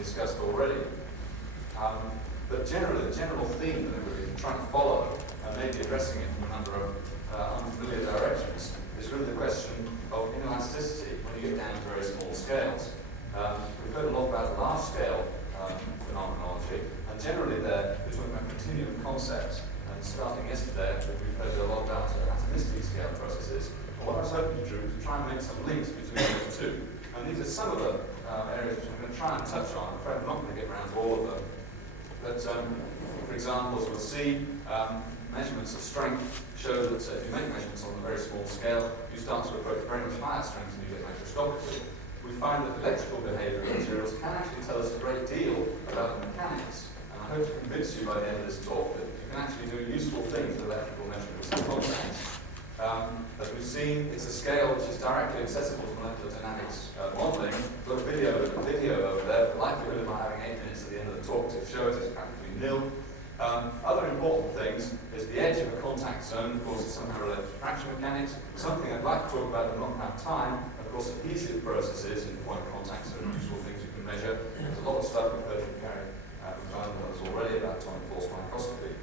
discussed already. But generally, the general theme that we've been trying to follow, and maybe addressing it from a number of unfamiliar directions, is really the question of inelasticity when you get down to very small scales. We've heard a lot about the large-scale phenomenology, and generally we're talking about continuum concepts. And starting yesterday, we've heard a lot about atomistic scale processes. And what I was hoping to do is try and make some links between those two. And these are some of the areas which I'm going to try and touch on. I'm afraid I'm not going to get around to all of them. But for example, as we'll see, measurements of strength show that if you make measurements on a very small scale, you start to approach very much higher strength than you get microscopically. We find that electrical behavior of materials can actually tell us a great deal about the mechanics. And I hope to convince you by the end of this talk that you can actually do useful things with electrical measurements and contacts. As we've seen, it's a scale which is directly accessible to molecular dynamics modeling. We've got a video over there. The likelihood of my having 8 minutes at the end of the talk to show it is practically nil. Other important things is the edge of a contact zone, of course, is somehow related to fraction mechanics. Something I'd like to talk about but not have time. Of course, adhesive processes in point contact zone are useful things you can measure. There's a lot of stuff we've heard from Gary already about atomic force microscopy.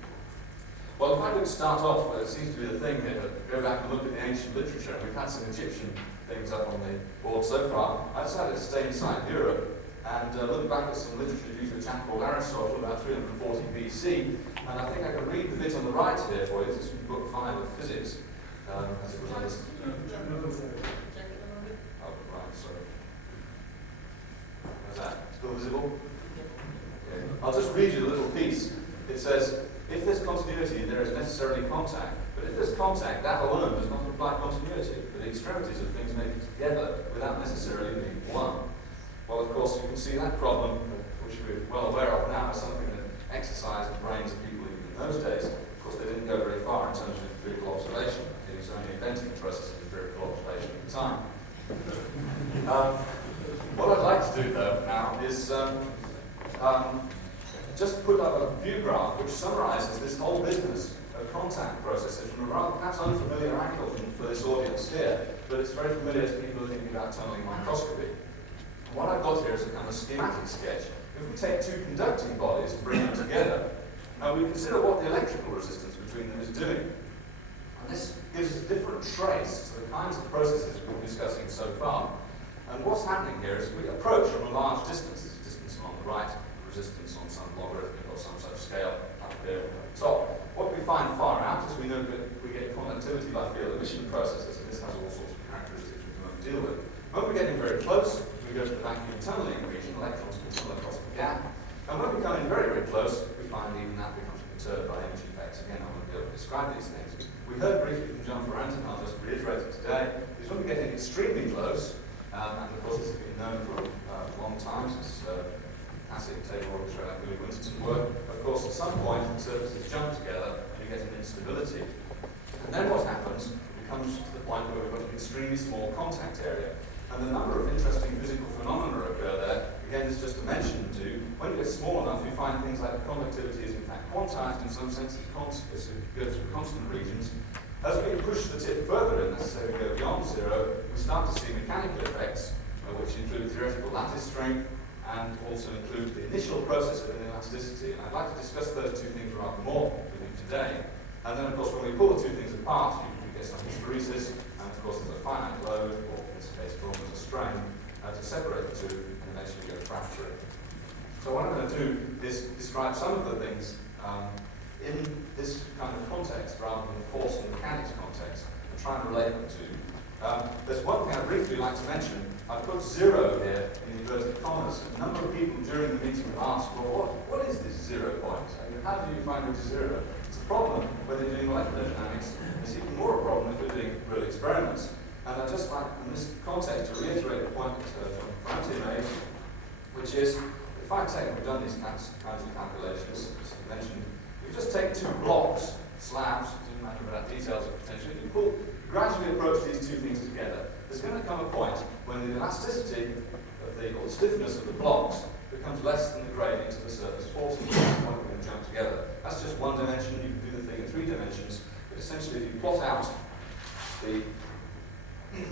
Well, if I could start off, it seems to be the thing here, but go back and look at the ancient literature, and we've had some Egyptian things up on the board so far. I decided to stay inside Europe and look back at some literature due to a chap called Aristotle about 340 BC, and I think I can read the bit on the right here for you. This is from Book 5 of Physics, as it was understood. Oh, right, sorry. How's that? Still visible? Okay. I'll just read you the little piece. It says, if there's continuity, there is necessarily contact. But if there's contact, that alone does not imply continuity. For the extremities of things may be together without necessarily being one. Well, of course, you can see that problem, which we're well aware of now, is something that exercised the brains of people even in those days. Of course, they didn't go very far in terms of empirical observation. It was only inventing the process of empirical observation at the time. What I'd like to do, though, now is just put up a view graph which summarizes this whole business of contact processes from a rather perhaps unfamiliar angle for this audience here, but it's very familiar to people who are thinking about tunneling microscopy. And what I've got here is a kind of schematic sketch. If we take two conducting bodies and bring them together, we consider what the electrical resistance between them is doing. And this gives us a different trace to the kinds of processes we've been discussing so far. And what's happening here is we approach from a large distance, this distance along the right, resistance on some logarithmic or some such scale up here at the top. What we find far out is we know that we get conductivity by field emission processes, and this has all sorts of characteristics we won't deal with. When we're getting very close, we go to the vacuum tunneling region, electrons can tunnel across the gap, and when we come in very, very close, we find even that becomes perturbed by image effects. Again, I won't be able to describe these things. We heard briefly from John Ferrand, and I'll just reiterate it today, is when we're getting extremely close, and of course this has been known for a long time, since classic Tabor, Langmuir-Blodgett work. Of course, at some point, the surfaces jump together and you get an instability. And then what happens, it comes to the point where we've got an extremely small contact area. And the number of interesting physical phenomena occur there. Again, it's just a mention to, when it gets small enough, you find things like the conductivity is in fact quantized in some sense, it goes through constant regions. As we push the tip further in, let's say we go beyond zero, we start to see mechanical effects, which include theoretical lattice strength, and also include the initial process of inelasticity. And I'd like to discuss those two things rather more with you today. And then, of course, when we pull the two things apart, you get some hysteresis, and of course there's a finite load, or in this case, drawn as a strain, to separate the two, and eventually go fracture it. So what I'm going to do is describe some of the things in this kind of context, rather than the force and mechanics context, and try and relate them to. There's one thing I'd briefly like to mention. I've put 0 here in inverted commas. A number of people during the meeting have asked, well, what is this 0 point? I mean, how do you find which is 0? It's a problem when you're doing molecular dynamics. It's even more a problem if we're doing real experiments. And I'd just like, in this context, to reiterate the point that John Ferrand made, which is, if I take, we've done these kinds of calculations, as I mentioned, if you just take two blocks, slabs, it doesn't matter about details of potential, if you gradually approach these two things together, there's going to come a point when the elasticity of or the stiffness of the blocks becomes less than the gradient of the surface forces. At that point we're going to jump together. That's just one dimension. You can do the thing in 3 dimensions. But essentially, if you plot out the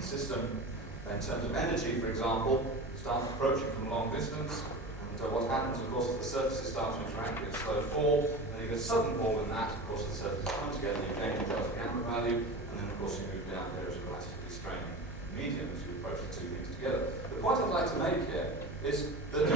system in terms of energy, for example, it starts approaching from a long distance, and And what happens, of course, is the surfaces start to interact with a slow fall, and you get a sudden fall in that. Of course, the surfaces come together, you gain the delta gamma value, and then, of course, you move down there as a elastically straining medium as you approach the two things together. The point I'd like to make here is that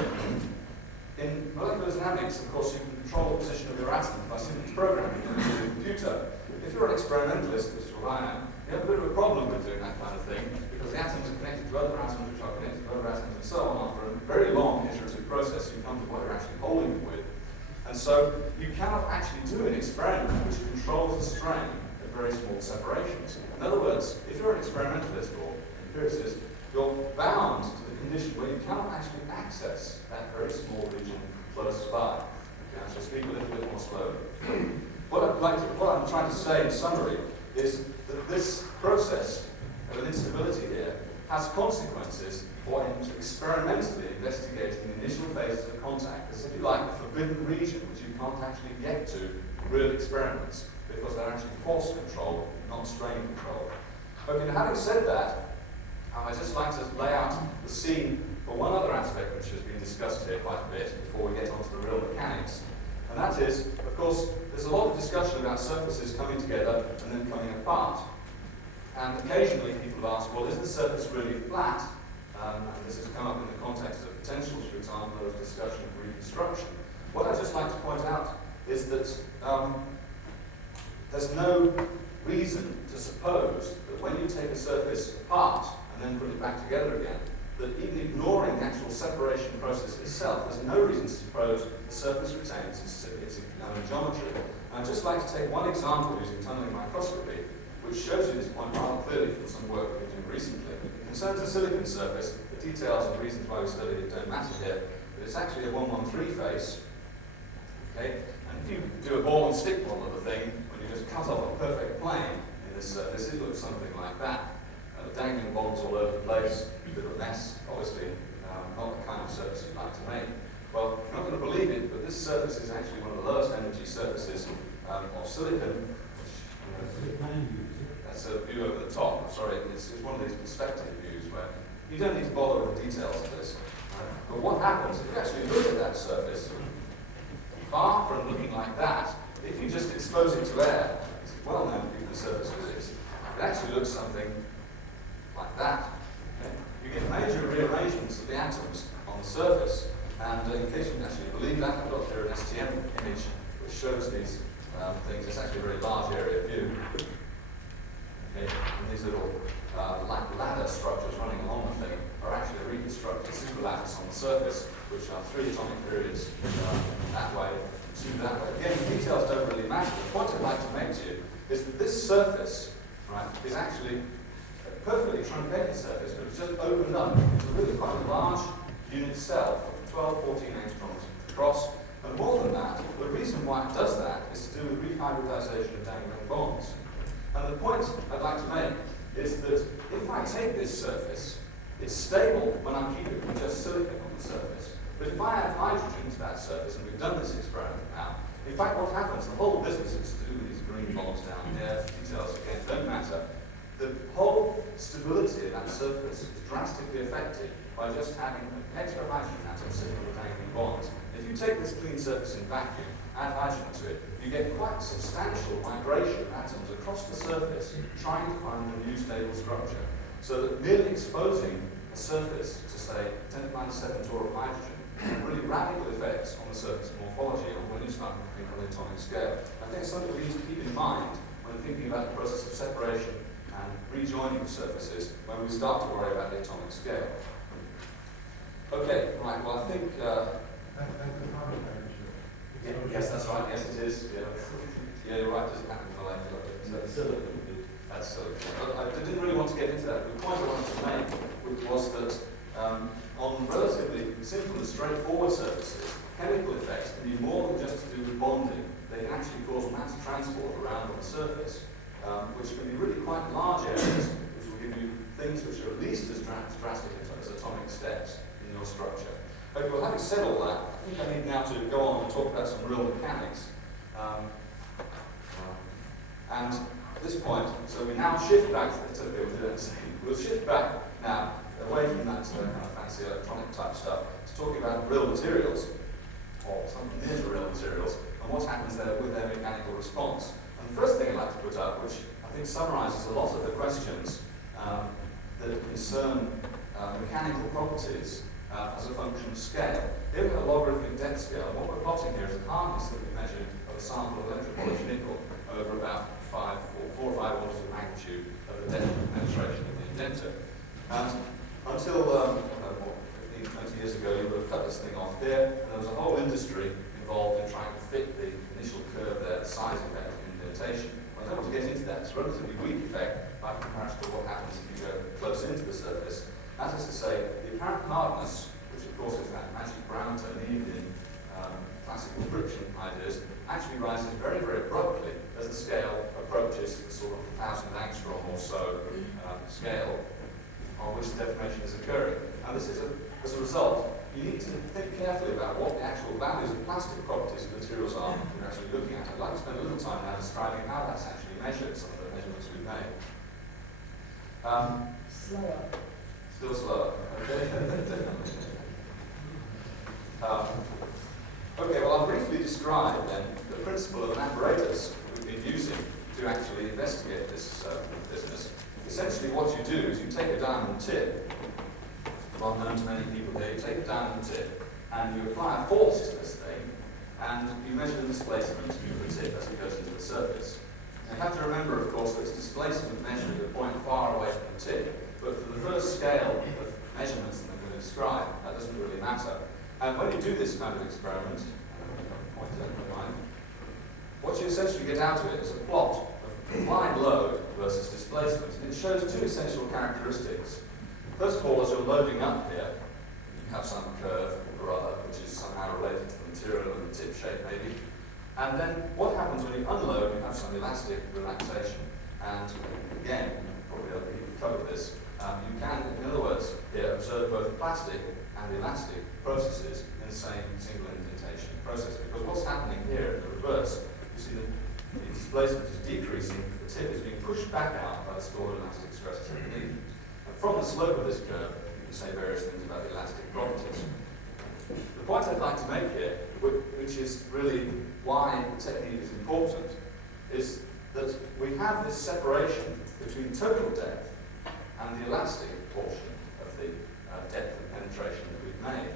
in molecular dynamics, of course, you can control the position of your atom by simply programming it into the computer. If you're an experimentalist, which is what I am, you have a bit of a problem with doing that kind of thing, because the atoms are connected to other atoms, which are connected to other atoms, and so on. After a very long iterative process, you come to what you're actually holding them with. And so you cannot actually do an experiment which controls the strain at very small separations. In other words, if you're an experimentalist or empiricist, you're bound to the condition where you cannot actually access that very small region close by. Okay, I shall speak a little bit more slowly. What I'm trying to say in summary is that this process of an instability here has consequences for experimentally investigating the initial phases of contact. As if you like, a forbidden region which you can't actually get to in real experiments because they're actually force control, not strain control. Okay, now having said that, I'd just like to lay out the scene for one other aspect which has been discussed here quite a bit before we get onto the real mechanics. And that is, of course, there's a lot of discussion about surfaces coming together and then coming apart. And occasionally people have asked, well, is the surface really flat? And this has come up in the context of potentials, for example, there was discussion of reconstruction. What I'd just like to point out is that there's no reason to suppose that when you take a surface apart and then put it back together again, that even ignoring the actual separation process itself, there's no reason to suppose the surface retains its geometry. And I'd just like to take one example using tunneling microscopy, which shows you this point rather clearly from some work we've been doing recently. It concerns the silicon surface. The details and reasons why we studied it don't matter here, but it's actually a 113 face. Okay? And if you do a ball and stick model of the thing, when you just cut off a perfect plane in this surface, it looks something like that. Dangling bonds all over the place, a bit of a mess, obviously, not the kind of surface you'd like to make. Well, you're not going to believe it, but this surface is actually one of the lowest energy surfaces of silicon. That's a view over the top. I'm sorry, it's one of these perspective views where you don't need to bother with the details of this. But what happens if you actually look at that surface, far from looking like that, if you just expose it to air, it's well known to people in surface physics, it actually looks something like that. Okay? You get major rearrangements of the atoms on the surface, and in case you can actually believe that, I've got here an STM image which shows these things. It's actually a very large area view. Okay? And these little like ladder structures running along the thing are actually reconstructed superlattice on the surface, which are 3 atomic periods that way, 2 that way. Again, the details don't really matter. The point I'd like to make to you is that this surface, right, is actually perfectly truncated surface, but it's just opened up into really quite a large unit cell, 12, 14 angstroms across. And more than that, the reason why it does that is to do with rehybridization of dangling bonds. And the point I'd like to make is that if I take this surface, it's stable when I'm keeping it with just silicon on the surface. But if I add hydrogen to that surface, and we've done this experiment now, in fact what happens, the whole business is to do with these green bonds down here, details again don't matter. The whole stability of that surface is drastically affected by just having an extra hydrogen atom sitting on the dangling bonds. If you take this clean surface in vacuum, add hydrogen to it, you get quite substantial migration of atoms across the surface trying to find a new stable structure. So that merely exposing a surface to, say, 10 to the minus 7 torr of hydrogen has really radical effects on the surface morphology and when you start to think on the atomic scale. I think it's something we need to keep in mind when thinking about the process of separation and rejoining surfaces when we start to worry about the atomic scale. Okay, right, well I think... yes, that's right, yes it is. Yeah, you're right, it doesn't happen molecular. That's silicon. That's silicon. But I didn't really want to get into that. The point I wanted to make was that on relatively simple and straightforward surfaces, chemical effects can be more than just to do with bonding. They can actually cause mass transport around on the surface, which can be really quite large areas, which will give you things which are at least as drastic as atomic steps in your structure. Okay, well, having said all that, I think I need now to go on and talk about some real mechanics. And at this point, so we now shift back, we'll shift back now away from that kind of fancy electronic type stuff, to talking about real materials, or something near to real materials, and what happens there with their mechanical response. And the first thing I'd like to put up, which I think summarizes a lot of the questions that concern mechanical properties as a function of scale. Here we have a logarithmic depth scale, and what we're plotting here is the hardness that we measured of a sample of electropolished nickel over about 4 or 5 orders of magnitude of the depth of penetration of the indenter. And until 15, 20 years ago, you would have cut this thing off here, and there was a whole industry involved in trying to fit the initial curve there, the size effect of indentation. I don't want to get into that. It's a relatively weak effect by comparison to what happens if you go close into the surface. That is to say, the apparent hardness, which of course is that magic brown tone needed in classical friction ideas, actually rises very, very abruptly as the scale approaches the sort of 1,000 angstrom or so scale on which the deformation is occurring. And this is as a result, you need to think carefully about what the actual values of plastic properties of materials are you're actually looking at. I'd like to spend a little time now describing how that's actually measured, some of the measurements we've made. Slower. Still slower. Okay. Okay, well, I'll briefly describe then the principle of an apparatus we've been using to actually investigate this business. Essentially, what you do is you take a diamond tip, well known to many people here, you take a diamond tip and you apply a force to this thing and you measure the displacement of the tip as it goes into the surface. Now, you have to remember, of course, that it's displacement measured at a point far away from the tip, but for the first scale of measurements that I'm going to describe, that doesn't really matter. And when you do this kind of experiment, what you essentially get out of it is a plot of applied load versus displacement, and it shows two essential characteristics. First of all, as you're loading up here, you have some curve or other, which is somehow related to the material and the tip shape maybe. And then what happens when you unload, you have some elastic relaxation. And again, probably other people covered this, you can, in other words, here observe both plastic and elastic processes in the same single indentation process. Because what's happening here in the reverse, you see that the displacement is decreasing, the tip is being pushed back out by the stored elastic stresses underneath. And from the slope of this curve, you can say various things about the elastic properties. The point I'd like to make here, which is really why the technique is important, is that we have this separation between total depth and the elastic portion of the depth of penetration that we've made.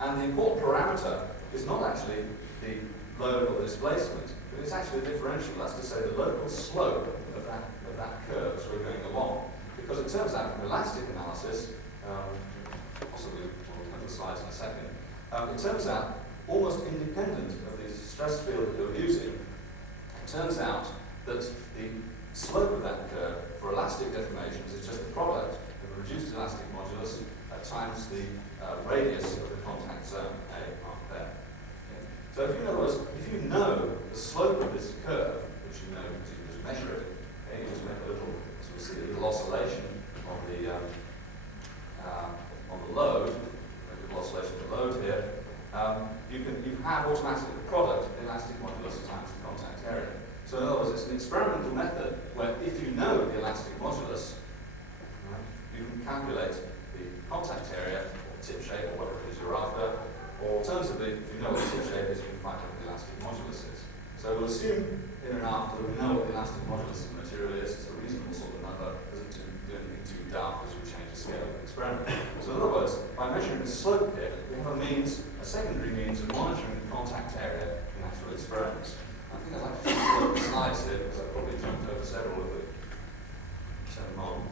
And the important parameter is not actually the load or the displacement, but it's actually the differential, that's to say the local slope of that curve as we're going along. Because it turns out from elastic analysis, possibly we'll come to the slides in a second, it turns out almost independent of the stress field that you're using, it turns out that the slope of that curve for elastic deformations is just the product of a reduced elastic modulus times the radius of the contact zone, A, marked there. Okay. So if you know the slope of this curve, which you know because you just measure it, okay, you just make a little, as we'll see, a little oscillation on the load, a little oscillation of the load here, you have automatically the product of the elastic modulus times the contact area. So in other words, it's an experimental method where if you know the elastic modulus, right, you can calculate the contact area, or tip shape, or whatever it is you're after, or alternatively, if you know what the tip shape is, you can find out what the elastic modulus is. So we'll assume in and after that we know what the elastic modulus of the material is. It's a reasonable sort of number, doesn't do anything too dark as we change the scale of the experiment. So in other words, by measuring the slope here, we have a secondary means of monitoring the contact area in actual experiments. I think I'd like to just look at the slides here because I've probably jumped over several of them. Send them on.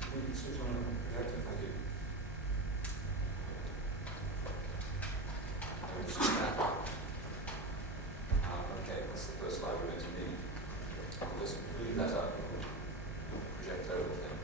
Can you switch on the projector? Thank you. Okay, that's the first slide we're going to need. I'll just leave that up. Project over the thing.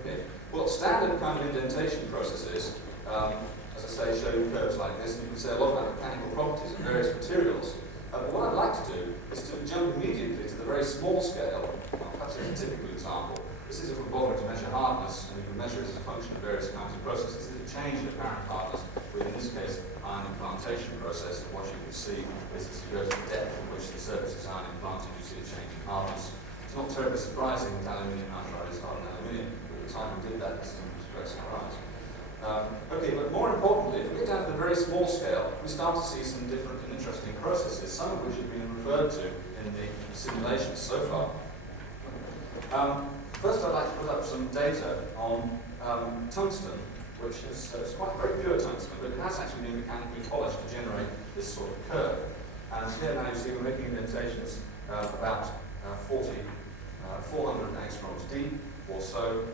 Okay. Well, standard kind of indentation processes, as I say, show you curves like this, and you can say a lot about mechanical properties of various materials. But what I'd like to do is to jump immediately to the very small scale, perhaps a typical example. This is if we're bothering to measure hardness, and you can measure it as a function of various kinds of processes. There's a change in apparent hardness with, in this case, ion implantation process, and what you can see is as you go to the depth at which the surface is ion implanted, you see a change in hardness. It's not terribly surprising that aluminium nitride is hard than aluminium, but at the time we did that, this was a very small scale, we start to see some different and interesting processes, some of which have been referred to in the simulations so far. First, I'd like to put up some data on tungsten, which is it's quite very pure tungsten, but it has actually been mechanically polished to generate this sort of curve. And here now you see we're making indentations about 400 angstroms deep or so,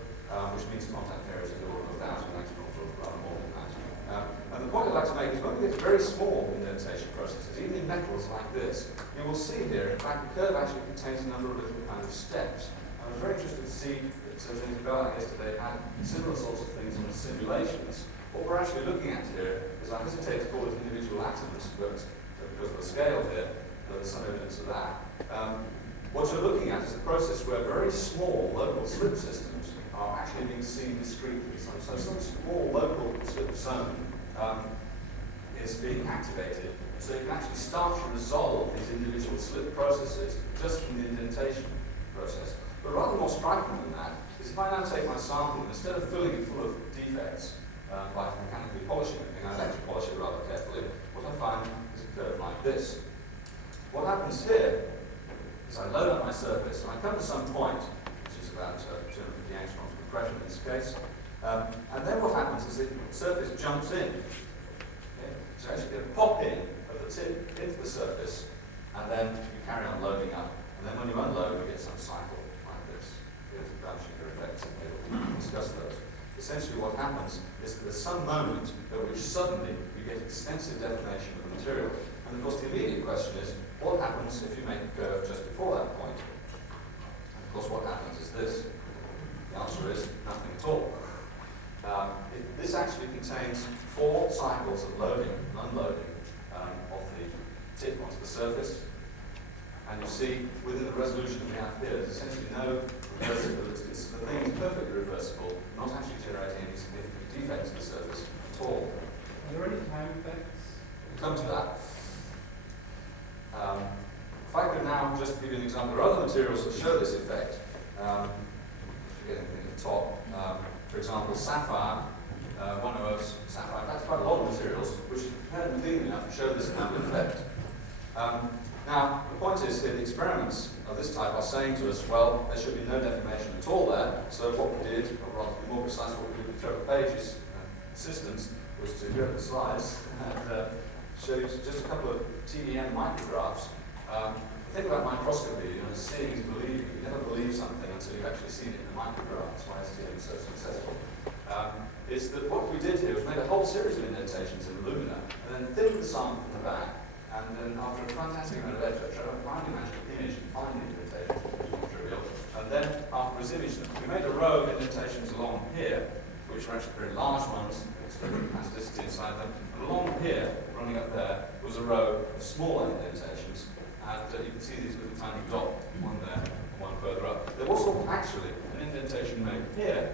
which means contact areas in the order of 1,000 angstroms or rather more than that. And the point I'd like to make is when we get to very small indentation processes, even in metals like this, you will see here, in fact, the curve actually contains a number of little kind of steps. I was very interested to see that James Blau yesterday had similar sorts of things in the simulations. What we're actually looking at here is, I hesitate to call it individual atoms, but because of the scale here, there's some evidence of that. What you're looking at is a process where very small local slip systems are actually being seen discretely. So some small local slip zone is being activated. So you can actually start to resolve these individual slip processes just from the indentation process. But rather more striking than that is if I now take my sample and instead of filling it full of defects by mechanically polishing it, I electro polish it rather carefully, what I find is a curve like this. What happens here is I load up my surface and I come to some point, which is about 250 angstroms of pressure in this case, and then what happens is the surface jumps in. Okay? So actually get a pop in of the tip into the surface, and then you carry on loading up. And then when you unload, you get some cycle like this. You get the Braunlage effects, and we'll discuss those. Essentially what happens is that there's some moment at which suddenly you get extensive deformation of the material. And of course the immediate question is, what happens if you make a curve just before that point? And of course what happens is this. The answer is nothing at all. This actually contains 4 cycles of loading and unloading of the tip onto the surface. And you see, within the resolution we have here, there's essentially no reversibility. The thing is perfectly reversible, not actually generating any significant defects in the surface at all. Are there any time effects? We'll come to that. If I could now just give you an example, there are other materials that show this effect. Forgetting at the top. For example, sapphire, one of those sapphire, that's quite a lot of materials which are prepared and clean enough to show this kind of effect. Now, the point is here, the experiments of this type are saying to us, well, there should be no deformation at all there. So what we did, or rather to be more precise, what we did with Traugott Fischer's assistants was to go to the slides and show you just a couple of TDM micrographs. The thing about microscopy, seeing is believing. You never believe something until you've actually seen it in the micrograph. That's why STM is so successful. Is that what we did here was made a whole series of indentations in alumina, and then thinned the sample from the back. And then after a fantastic amount of effort, I finally managed to image and find the indentations, which is not trivial. And then afterwards imaged them. We made a row of indentations along here, which were actually very large ones, extreme plasticity inside them. And along here, running up there, was a row of smaller indentations. And you can see these little tiny dots, one there, one further up. There was actually an indentation made here,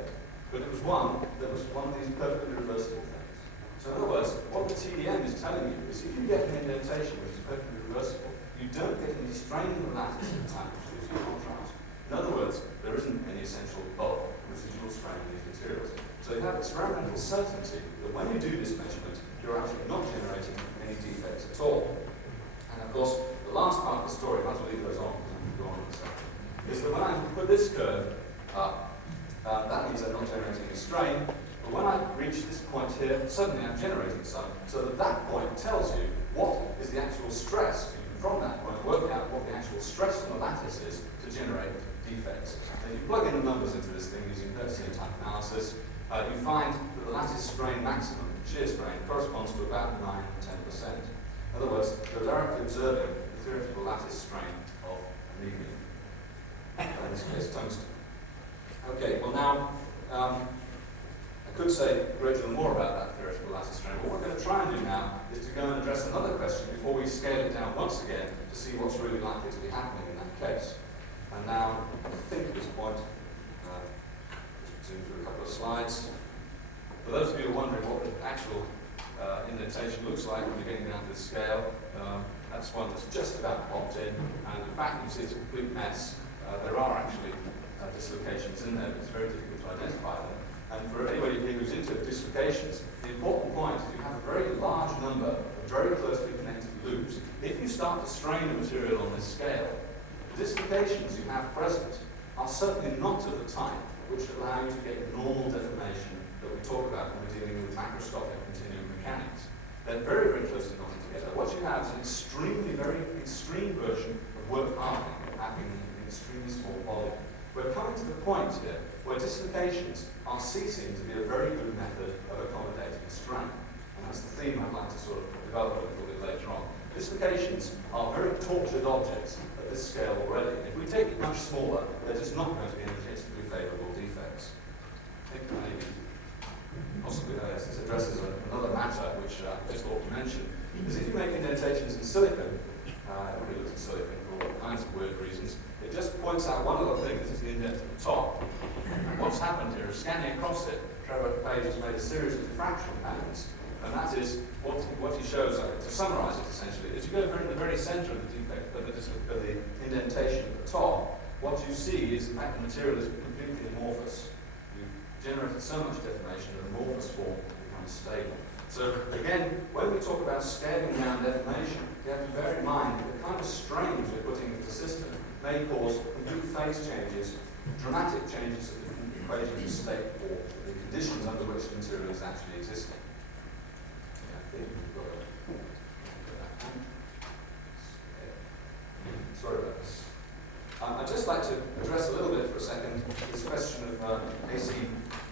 but it was one that was one of these perfectly reversible things. So in other words, what the TDM is telling you is if you get an indentation which is perfectly reversible, you don't get any strain in the lattice at the time, which gives you contrast. In other words, there isn't any essential bulk residual strain in these materials. So you have experimental certainty that when you do this measurement, you're actually not generating any defects at all. And of course, the last part of the story, I might as well leave those on, go on in a second, is that when I put this curve up, that means I'm not generating any strain. But when I reach this point here, suddenly I'm generating some, so that point tells you what is the actual stress. You can, from that point, work out what the actual stress on the lattice is to generate defects. And if you plug in the numbers into this thing using Hertzian type analysis, you find that the lattice strain maximum, shear strain, corresponds to about 9 to 10%. In other words, you're directly observing the theoretical lattice strain of a medium, in this case tungsten. Okay, well now, I could say a great deal more about that theoretical lattice strain, but what we're going to try and do now is to go and address another question before we scale it down once again to see what's really likely to be happening in that case. And now, I think at this point, just zoom through a couple of slides. For those of you who are wondering what the actual indentation looks like when you're getting down to the scale, that's one that's just about popped in, and in fact you see it's a complete mess. There are actually dislocations in there, but it's very difficult to identify them. And for anybody who's into dislocations, the important point is you have a very large number of very closely connected loops. If you start to strain a material on this scale, the dislocations you have present are certainly not of the type which allow you to get normal deformation that we talk about when we're dealing with macroscopic continuum mechanics. They're very, very closely knotted together. What you have is an very extreme version of work hardening happening in an extremely small volume. We're coming to the point here where dislocations are ceasing to be a very good method of accommodating strain. And that's the theme I'd like to sort of develop a little bit later on. Dislocations are very tortured objects at this scale already. If we take it much smaller, they're just not going to be indicatively favourable defects. I think maybe, possibly, yes, this addresses another matter which I just ought to mention, is if you make indentations in silicon, everybody looks at silicon for all kinds of weird reasons, it just points out one other thing. This is the indent at the top. And what's happened here is scanning across it, Traugott has made a series of diffraction patterns, and that is what he shows, to summarise it essentially, is you go in the very centre of the defect, of the indentation at the top, what you see is in fact the material is completely amorphous. You've generated so much deformation that amorphous form becomes stable. So again, when we talk about scaling down deformation, you have to bear in mind that the kind of strains we're putting into the system may cause complete phase changes, dramatic changes of different equations of state or the conditions under which the material is actually existing. I think we've got sorry about this. I'd just like to address a little bit for a second this question of AC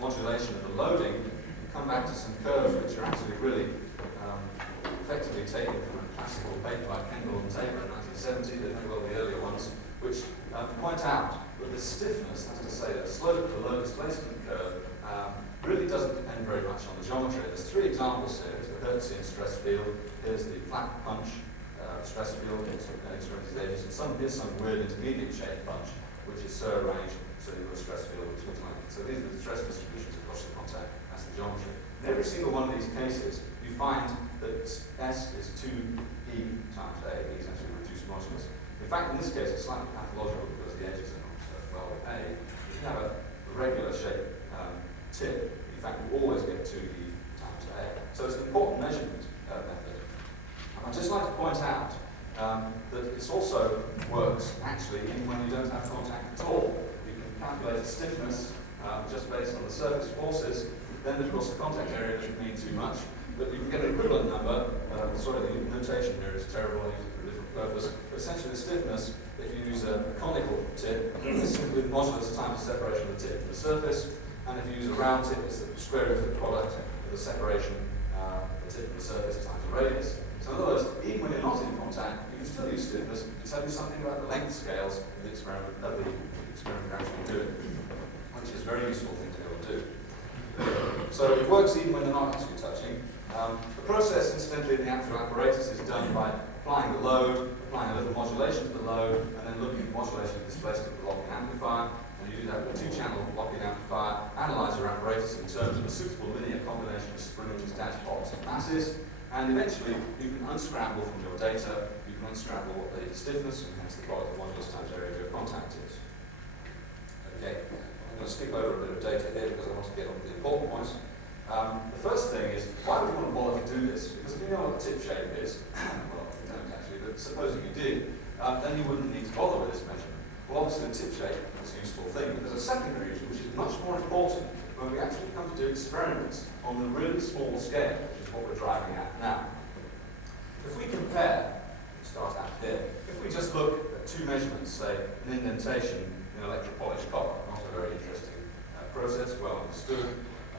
modulation of the loading, and come back to some curves which are actually really effectively taken from a classical paper by Kendall and Tabor in 1970, they may well be the earlier ones, which point out that the stiffness, that's to say the slope of the low displacement curve, really doesn't depend very much on the geometry. There's three examples here. Here's the Hertzian stress field, here's the flat punch stress field, extremities edges, and here's some weird intermediate shaped punch, which is so arranged so you've got a stress field which looks like it. So these are the stress distributions across the contact, that's the geometry. In every single one of these cases, you find that S is 2E times A, E is actually a reduced modulus. In fact, in this case, it's slightly pathological because the edges are not well A. If you have a regular shaped tip, in fact, you always get 2E times A. So it's an important measurement method. I'd just like to point out that it also works actually even when you don't have contact at all. You can calculate a stiffness just based on the surface forces. Then, of course, the contact area doesn't mean too much, but you can get an equivalent number. Sorry, the notation here is terrible. I use it for a different purpose. But essentially, the stiffness, if you use a conical tip, is simply the modulus times the separation of the tip from the surface. And if you use a round tip, it's the square root of the product of the separation of the tip from the surface times the radius. So in other words, even when you're not in contact, you can still use stiffness to tell you something about the length scales of the experiment you're actually doing, which is a very useful thing to be able to do. So it works even when they're not actually touching. The process, incidentally, in the actual apparatus is done by applying the load, applying a little modulation to the load, and then looking at modulation of displacement of the locking amplifier. And you do that with a two-channel locking amplifier, analyze your apparatus in terms of a suitable linear combination of springs, dashpots, and masses. And eventually, you can unscramble from your data, you can unscramble what the stiffness and hence the product of modulus times area of your contact is. Okay, I'm going to skip over a bit of data here because I want to get on to the important points. The first thing is, why would you want to bother to do this? Because if you know what the tip shape is, well, you don't actually, but supposing you did, then you wouldn't need to bother with this measurement. Well, obviously the tip shape is a useful thing, but there's a secondary reason which is much more important when we actually come to do experiments on the really small scale, which is what we're driving at now. If we compare, start out here, if we just look at two measurements, say an indentation in electropolished copper, not a very interesting process, well understood,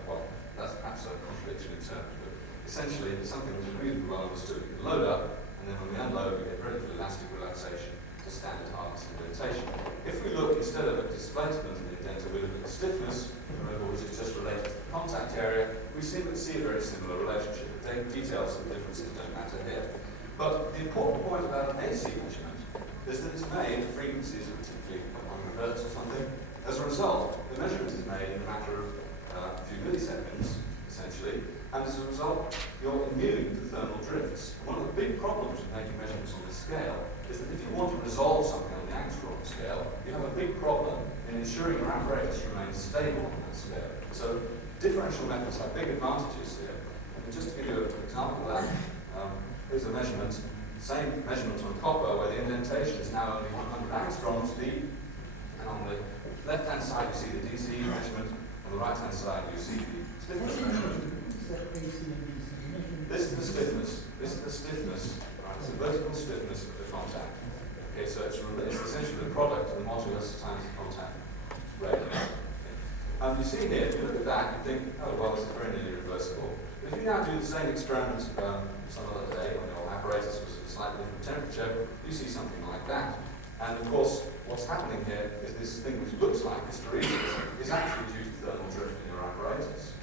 well, that's perhaps a contradiction in terms, but essentially it's something which is reasonably well understood. We can load up, and then when we unload, we get relatively elastic relaxation to standard hardness indentation. If we look, instead of at displacement of the indenter, we look at the stiffness, which is just related to the contact area, we seem to see a very similar relationship. The details of the differences don't matter here. But the important point about an AC measurement is that it's made at frequencies of typically 100 Hz or something. As a result, the measurement is made in a matter of a few milliseconds, essentially, and as a result, you're immune to thermal drifts. One of the big problems with making measurements on this scale is that if you want to resolve something on the angstrom scale, you have a big problem in in ensuring your apparatus remains stable on that scale. So differential methods have big advantages here. And just to give you an example of that, here's a measurement, same measurement on copper, where the indentation is now only 100 angstroms deep, and on the left-hand side you see the DC measurement, on the right-hand side you see the stiffness measurement. This is the stiffness. This is the stiffness, right? It's the vertical stiffness of the contact. Okay, so it's essentially the product of the modulus times the contact rate. You see here, if you look at that, you think, oh, well, this is very nearly reversible. But if you now do the same experiment some other day when your apparatus was at a slightly different temperature, you see something like that. And of course, what's happening here is this thing which looks like hysteresis is actually due to thermal drift in your apparatus.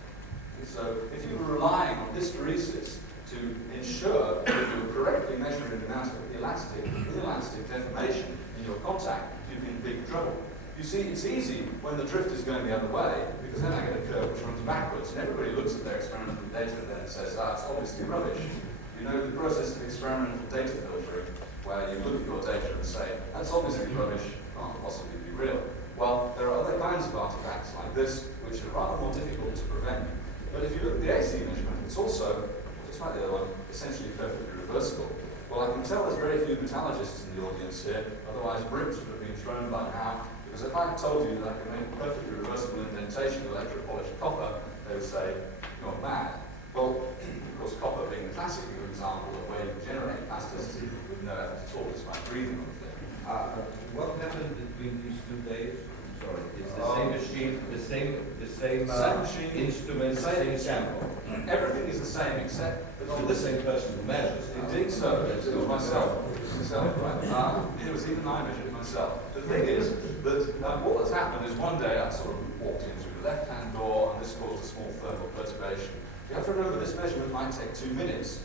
And so if you were relying on hysteresis to ensure that you were correctly measuring the amount of inelastic deformation in your contact, you'd be in big trouble. You see, it's easy when the drift is going the other way, because then I get a curve which runs backwards, and everybody looks at their experimental data and then says, ah, it's obviously rubbish. You know the process of experimental data filtering, where you look at your data and say, that's obviously rubbish, can't possibly be real. Well, there are other kinds of artifacts like this, which are rather more difficult to prevent. But if you look at the AC measurement, it's also, just like the other one, essentially perfectly reversible. Well, I can tell there's very few metallurgists in the audience here, otherwise bricks would have been thrown by now. Because if I told you that I can make a perfectly reversible indentation with electropolished copper, they would say, you're mad. Well, of course, copper being the classic example of where you can generate plasticity with no effort at all, just by breathing on the thing. What happened between these 2 days? Sorry, it's the same machine, the same machine, instrument, same sample. Everything is the same, except that on the same person who measures. Indeed, so. It was myself. Right. It was even I measured myself. The thing is that what has happened is one day I sort of walked in through the left-hand door, and this caused a small thermal perturbation. You have to remember this measurement might take 2 minutes,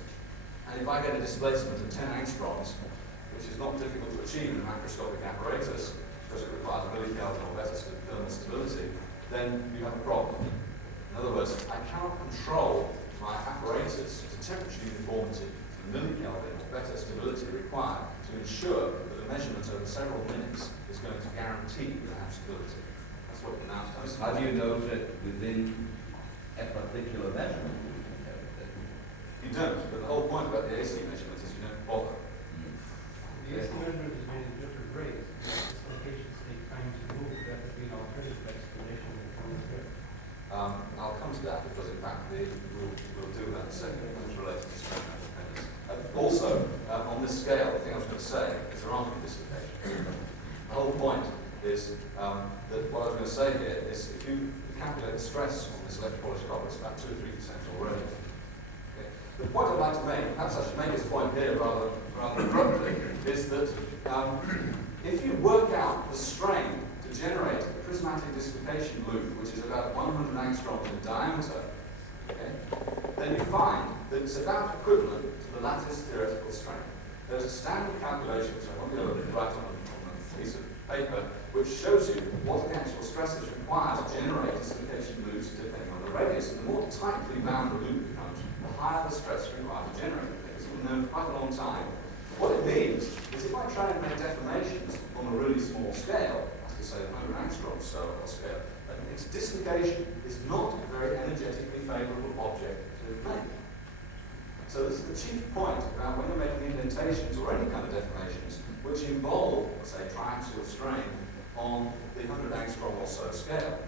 and if I get a displacement of 10 angstroms, which is not difficult to achieve in a macroscopic apparatus, because it requires millikelvin or better thermal stability, then you have a problem. In other words, I cannot control my apparatus to temperature uniformity, the millikelvin or better stability required to ensure that the measurement over several minutes is going to guarantee that I have stability. That's what it now does. How do you know that within a particular measurement you don't, but the whole point about the AC measurement is you don't bother. The AC measurement is made in different rates. Dislocations take time to move. That would be an alternative explanation of the thermal drift. I'll come to that because, in fact, we'll do that in a second. It's related to strain independence. Also, on this scale, the thing I was going to say is there aren't any dislocations. The whole point is that what I was going to say here is if you calculate the stress on this electropolished copper, it's about 2 or 3% already. Okay. The point I'd like to make, perhaps I should make this point here rather abruptly, is that if you work out the strain to generate a prismatic dislocation loop, which is about 100 angstroms in diameter, okay, then you find that it's about equivalent to the lattice theoretical strain. There's a standard calculation, which I won't be able to write on a piece of paper, which shows you what the actual stresses required to generate dislocation loops depending on the radius. And the more tightly bound the loop becomes, the higher the stress required to generate it. It's been known for quite a long time. What it means is if I try and make deformations on a really small scale, as to say 100 angstroms scale, its dislocation is not a very energetically favourable object to make. So this is the chief point about when you're making indentations or any kind of deformations which involve, say, triaxial strain on the 100 angstrom or so scale.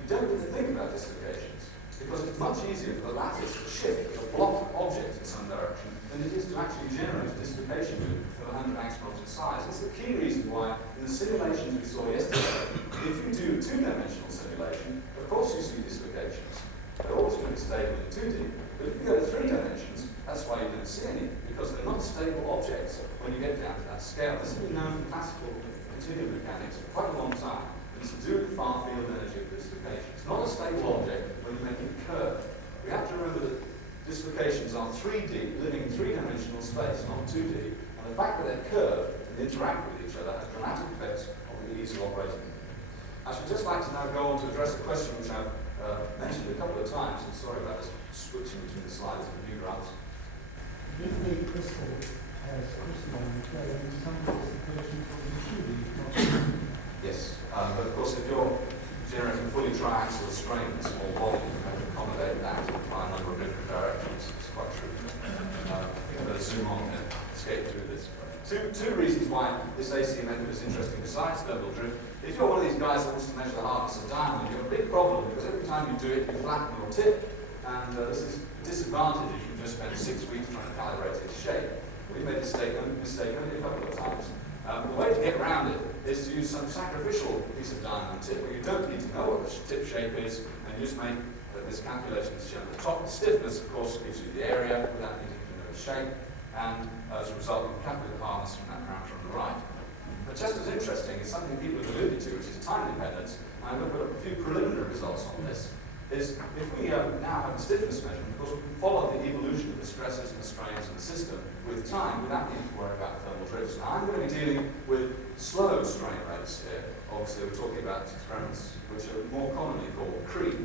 You don't need to think about dislocations because it's much easier for the lattice to shift or block objects in some direction than it is to actually generate a dislocation loop of 100 angstroms in size. That's the key reason why in the simulations we saw yesterday, if you do a 2-dimensional simulation, of course you see dislocations. They're always going to be stable in 2D. But if you go to 3 dimensions, that's why you don't see any, because they're not stable objects when you get down to that scale. This has been known from classical continuum mechanics for quite a long time. It's to do with far field energy of dislocation. It's not a stable object when you make it curve. We have to remember that dislocations are 3D, living in 3-dimensional space, not 2D. And the fact that they're curved and interact with each other has dramatic effects on the ease of operating. I should just like to now go on to address a question which I've mentioned a couple of times, and sorry about this switching between the slides and the view graphs. If the crystal has crystalline material, some dislocation will be 2D, not 3D. Yes, but of course if you're generating fully triaxial strain in a small volume, you have to accommodate that by a number of different directions. It's quite true. I think I better zoom on and escape through this. Two reasons why this AC method is interesting besides thermal drift. If you're one of these guys that wants to measure the hardness of diamond, you have a big problem because every time you do it, you flatten your tip, and this is a disadvantage if you just spend 6 weeks trying to calibrate its shape. We've made this mistake only a couple of times. The way to get around it is to use some sacrificial piece of diamond tip where you don't need to know what the tip shape is, and you just make this calculation is shown at the top. The stiffness, of course, gives you the area without needing to know the shape, and as a result, you can calculate the hardness from that parameter on the right. But just as interesting is something people have alluded to, which is time dependence. And I'm going to put up a few preliminary results on this. Is if we now have a stiffness measurement, of course, we can follow the evolution of the stresses and the strains in the system with time without needing to worry about thermal drifts. Now, I'm going to be dealing with slow strain rates here. Obviously, we're talking about experiments which are more commonly called creep.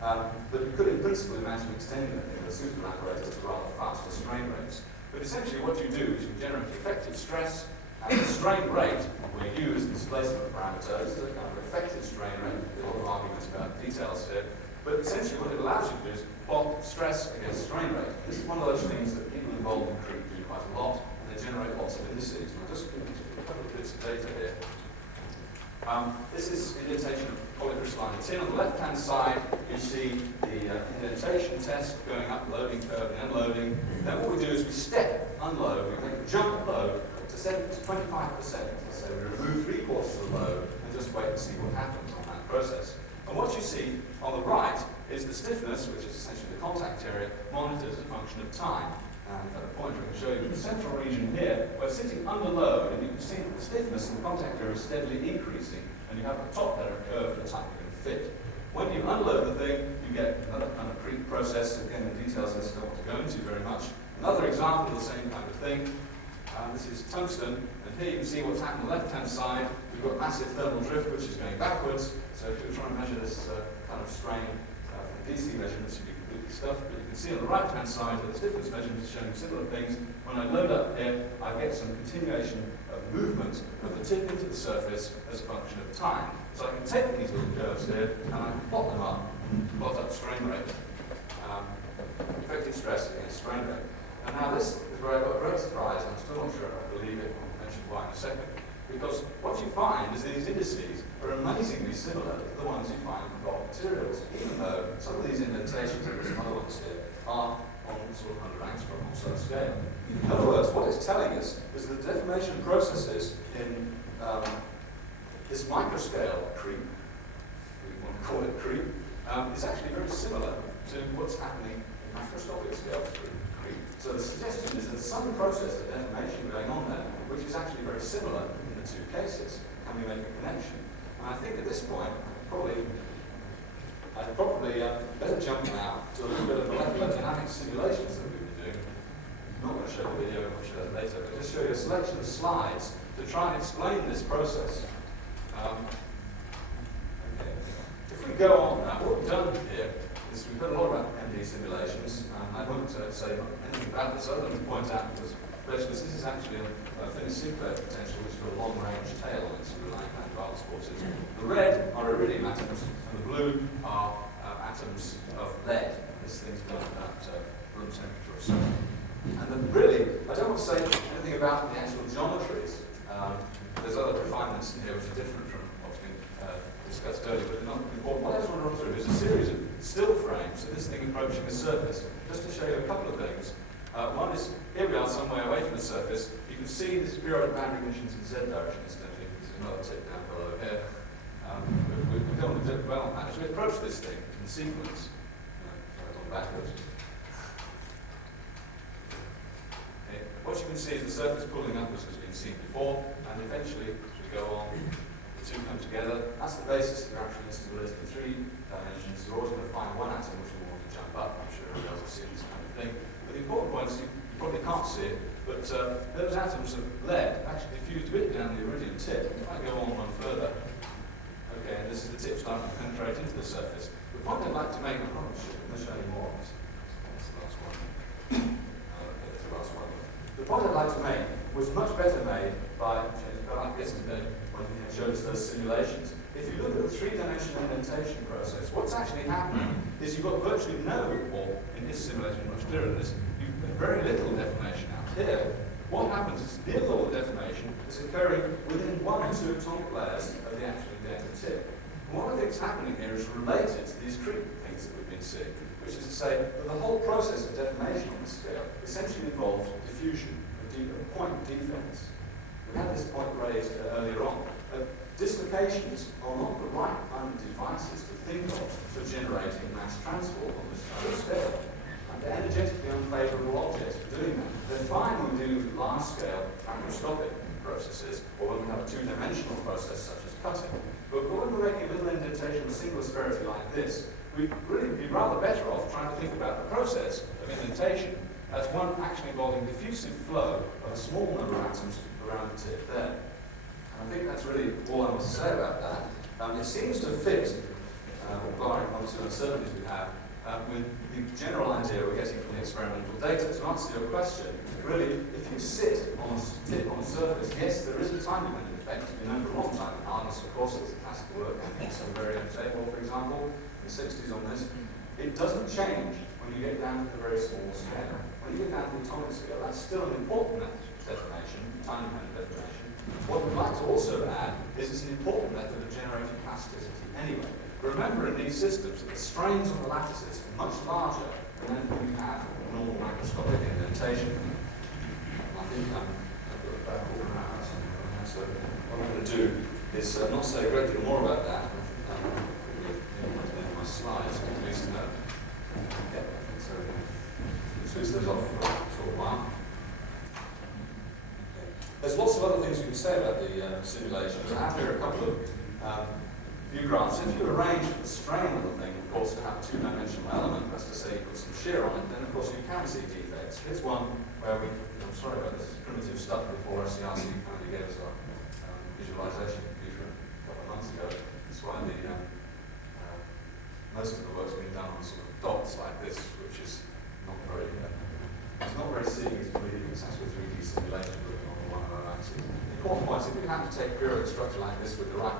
But you could, in principle, imagine extending it in a suitable apparatus to rather faster strain rates. But essentially, what you do is you generate effective stress, and the strain rate we use the displacement parameter. This is a kind of effective strain rate. There's a lot of arguments about details here. But essentially what it allows you to do is plot stress against strain rate. This is one of those things that people involved in creep do quite a lot, and they generate lots of indices. I'll just give you a couple of bits of data here. This is indentation of polycrystalline tin. On the left-hand side, you see the indentation test going up, loading curve and unloading. Then what we do is we step unload, we make a jump load to 25%. So we remove 3/4 of the load and just wait and see what happens on that process. And what you see on the right is the stiffness, which is essentially the contact area, monitored as a function of time. And at a pointer, I can show you the central region here, we're sitting under load, and you can see that the stiffness in the contact area is steadily increasing, and you have at the top there a curve at the type you can fit. When you unload the thing, you get another kind of creep process. Again, the details I don't want to go into very much. Another example of the same kind of thing. This is tungsten, and here you can see what's happened on the left-hand side. We've got massive thermal drift, which is going backwards. So if you're trying to measure this kind of strain from DC measurements, you'd be completely stuffed. But you can see on the right-hand side that the stiffness measurement is showing similar things. When I load up here, I get some continuation of movement of the tip into the surface as a function of time. So I can take these little curves here, and I can plot them up, plot up strain rate, effective stress against strain rate. And now this is where I got a great surprise. I'm still not sure if I believe it. I'll mention why in a second. Because what you find is these indices are amazingly similar to the ones you find from rock materials, even though some of these indentations and some other ones here are on sort of 100 angstrom or so scale. In other words, what it's telling us is that deformation processes in this microscale creep, we want to call it creep, is actually very similar to what's happening in macroscopic scale creep. So the suggestion is there's some process of deformation going on there, which is actually very similar in the two cases. Can we make a connection? And I think at this point, I'd probably better jump now to a little bit of molecular dynamics simulations that we've been doing. I'm not going to show the video, I'll show that later, but just show you a selection of slides to try and explain this process. Okay. If we go on now, what we've done here is we've heard a lot about MD simulations, and I won't say anything about this other than to point out because this is actually a finished nuclear potential which has got a long-range tail on it, so we're like advanced forces. The red are iridium atoms, and the blue are atoms of lead. This thing's done at about room temperature or so. And then really, I don't want to say anything about the actual geometries. There's other refinements in here which are different from what's been discussed earlier, but they're not important. What I just want to run through is a series of still frames of this thing approaching the surface, just to show you a couple of things. One is, here we are somewhere away from the surface. You can see this periodic boundary conditions in Z direction, incidentally. This is another tip down below here. We don't want to do well on that. As we approach this thing in sequence, on backwards. Okay. What you can see is the surface pulling upwards has been seen before, and eventually, as we go on, the two come together. That's the basis of gravitational instability in 3 dimensions. You're always going to find one atom which will want to jump up. I'm sure everyone else has seen this kind of thing. But the important point is you probably can't see it, but those atoms of lead actually diffused a bit down the iridium tip. If I go on one further, okay, and this is the tip starting to penetrate into the surface. The point I'd like to make, I'm going to show you more. That's the last one. Okay, that's the last one. The point I'd like to make was much better made by, I guess today, when he showed us those simulations. If you look at the three-dimensional indentation process, what's actually happening is you've got virtually no, or in his simulation, much clearer than this, you've got very little deformation out here. What happens is nearly all the deformation is occurring within one or two atomic layers of the actually indented tip. And what I think is happening here is related to these creep things that we've been seeing, which is to say that the whole process of deformation on this scale essentially involves diffusion of point defects. We had this point raised earlier on. Dislocations are not the right kind of devices to think of for generating mass transport on this kind of scale. And they're energetically unfavorable objects for doing that. They're fine when we do large-scale microscopic processes, or when we have a two-dimensional process such as cutting. But when we're making a little indentation of a single asperity like this, we'd really be rather better off trying to think about the process of indentation as one actually involving diffusive flow of a small number of atoms around the tip there. I think that's really all I want to say about that. It seems to fit, barring obviously uncertainties we have, with the general idea we're getting from the experimental data. To answer your question, really, if you sit on a tip on a surface, yes, there is a time-dependent effect. It's been known for a long time in hardness, of course, it's classical work. I think so very unstable, for example, in the 60s on this. It doesn't change when you get down to the very small scale. When you get down to the atomic scale, that's still an important method of deformation, time-dependent deformation. What we'd like to also add is it's an important method of generating plasticity anyway. Remember in these systems that the strains on the lattices are much larger than anything you have in normal microscopic indentation. I think I've got a back all around something like that, so what I'm going to do is not say a great deal more about that. I think I'm in my slides, at least know. Yeah, I think so. Let's switch those off for a short while. There's lots of other things you can say about the simulations. I have here a couple of view graphs. If you arrange for the strain of the thing, of course, to have a two-dimensional element, that's to say you put some shear on it, then of course you can see defects. Here's one where I'm sorry about this, primitive stuff before SCRC kindly gave us our visualization computer a couple of months ago. That's why most of the work's been done on sort of dots like this, which is not very, it's not very seeing as believing. It's actually a 3D simulation working on one of our axes. The important point is if you have to take a periodic structure like this with the right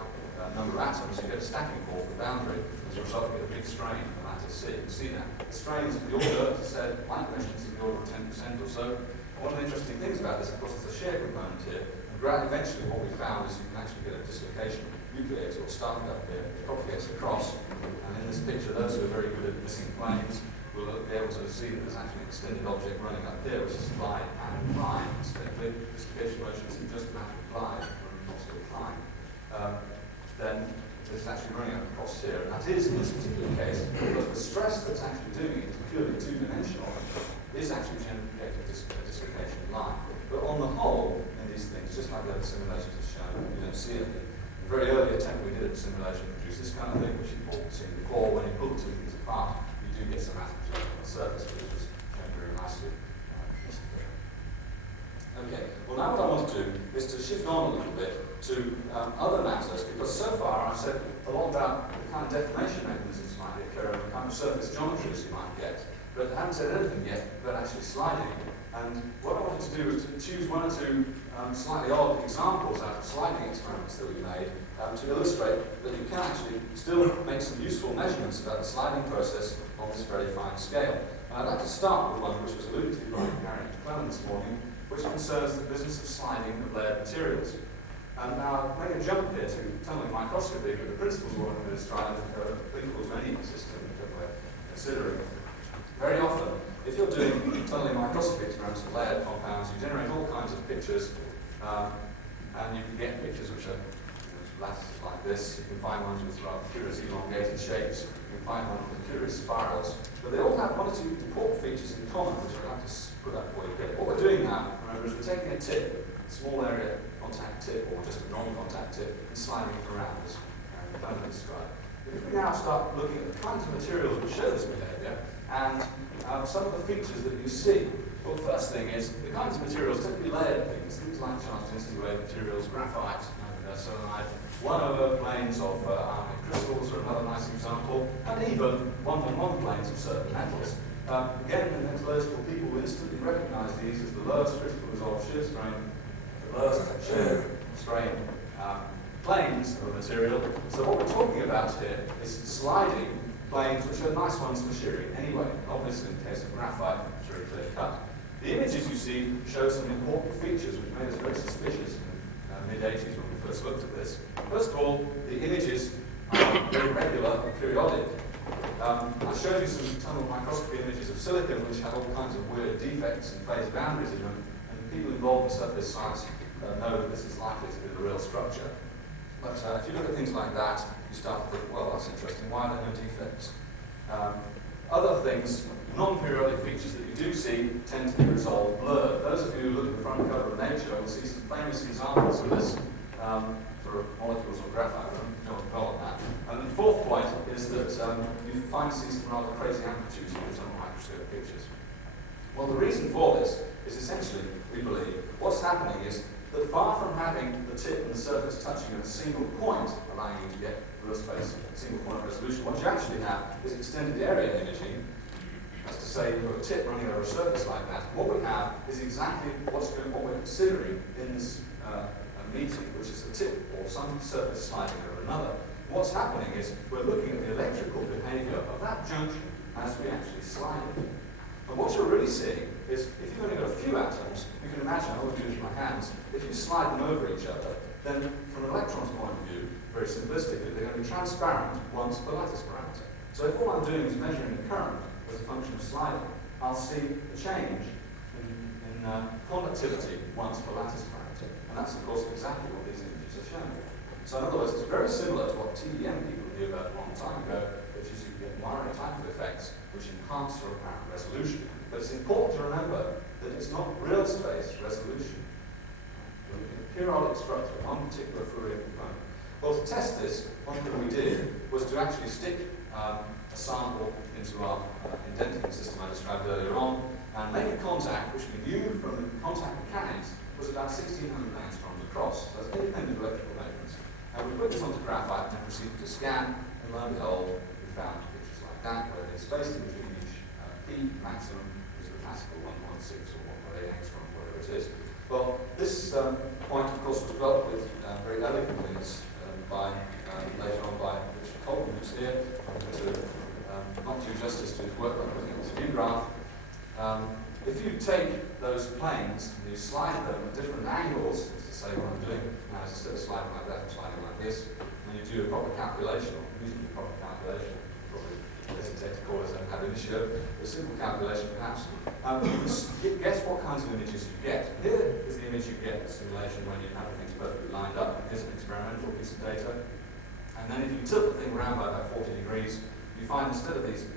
number of atoms, you get a stacking force for the boundary. As a result, you get a big strain on lattice C. You can see that. The strain is the order, as I said, light emissions in the order of 10% or so. One of the interesting things about this, of course, is the shear component here. And eventually what we found is you can actually get a dislocation nucleator or starting up here. It propagates across. And in this picture, those who are very good at missing planes will be able to see that there's actually an extended object running up here, which is glide and climb. Incidentally, dislocation motion isn't just a matter of glide, or also climb. Then it's actually running across here. And that is, in this particular case, because the stress that's actually doing it is purely two-dimensional, is actually generating a dislocation line. But on the whole, in these things, just like the other simulations have shown, you don't see anything. The very early attempt we did at the simulation produced this kind of thing, which you've all seen before. When you pull the two things apart, you do get some atoms on the surface, which was shown very nicely. Okay, well now what I want to do is to shift on a little bit to other matters, because so far I've said a lot about the kind of deformation mechanisms you might occur and the kind of surface geometries you might get, but I haven't said anything yet about actually sliding. And what I wanted to do is to choose one or two slightly odd examples out of sliding experiments that we've made to illustrate that you can actually still make some useful measurements about the sliding process on this very fine scale. And I'd like to start with one which was alluded to by Granick this morning, which concerns the business of sliding of layered materials. And now, I'll make a jump here to tunneling microscopy, but the principles of what I'm going to describe are applicable to any system that we're considering. Very often, if you're doing tunneling microscopy experiments with layered compounds, you generate all kinds of pictures, and you can get pictures which are lattices like this. You can find ones with rather curious elongated shapes. You can find ones with curious spirals. But they all have one or two important features in common, which I'd like to put up for you here. What we're doing now, remember, is we're taking a tip, a small area contact tip, or just a non-contact tip, and sliding it around, as Burnham described. But if we now start looking at the kinds of materials which show this behavior, and some of the features that you see, well, the first thing is the kinds of materials tend to be layered things like charged density wave materials, graphite, selenide, 1/0 planes of ionic crystals are another nice example, and even 1/1 planes of certain metals. Again, the metallurgical people will instantly recognize these as the lowest critical resolved shear strain, the lowest shear strain planes of a material. So what we're talking about here is sliding planes, which are nice ones for shearing anyway. Obviously, in the case of graphite, it's very clear cut. The images you see show some important features which made us very suspicious in the mid-80s when we first looked at this. First of all, the images are very regular and periodic. I showed you some tunnel microscopy images of silicon which have all kinds of weird defects and phase boundaries in them, and people involved in surface science know that this is likely to be the real structure. But if you look at things like that, you start to think, well, that's interesting, why are there no defects? Other things, non-periodic features that you do see tend to be resolved blurred. Those of you who look at the front cover of Nature will see some famous examples of this for molecules of graphite. I don't dwell on that. And the fourth point is that you find see some rather crazy amplitudes in some microscope pictures. Well, the reason for this is essentially, we believe, what's happening is that far from having the tip and the surface touching at a single point, allowing you to get real space, single point resolution, what you actually have is extended area imaging. That's to say, you've got a tip running over a surface like that. What we have is exactly what we're considering in this meeting, which is a tip or some surface sliding over another. What's happening is we're looking at the electrical behavior of that junction as we actually slide it. And what you're really seeing is, if you've only got a few atoms, you can imagine, I'll do with my hands, if you slide them over each other, then from an electron's point of view, very simplistically, they're going to be transparent once per lattice parameter. So if all I'm doing is measuring the current as a function of sliding, I'll see a change in conductivity once per lattice parameter. And that's, of course, exactly what these images are showing. So in other words, it's very similar to what TDM people knew about a long time ago, which is you get wiring type of effects which enhance your apparent resolution. But it's important to remember that it's not real space resolution. We're looking at periodic structure, one particular Fourier component. Well, to test this, one thing we did was to actually stick a sample into our indenting system I described earlier on, and make a contact which we knew from the contact mechanics was about 1600 angstroms across. So that's independent electrical measurements. And we put this onto graphite and then proceeded to scan, and lo and behold, we found pictures like that, where the spacing between each P maximum is the classical 1.6 or 1.8 angstrom, whatever it is. Well, this point, of course, was developed with very elegantly by later on by Richard Colton, who's here, to not do justice to his work by putting it as a view graph. If you take those planes and you slide them at different angles, as to say what I'm doing now is instead of sliding like that, I'm sliding like this, and you do a proper calculation, or reasonably proper calculation, probably hesitate to call it an ab initio, a simple calculation perhaps, guess what kinds of images you get. Here is the image you get in the simulation when everything's perfectly lined up. Here's an experimental piece of data. And then if you tilt the thing around by about 40 degrees, you find instead of these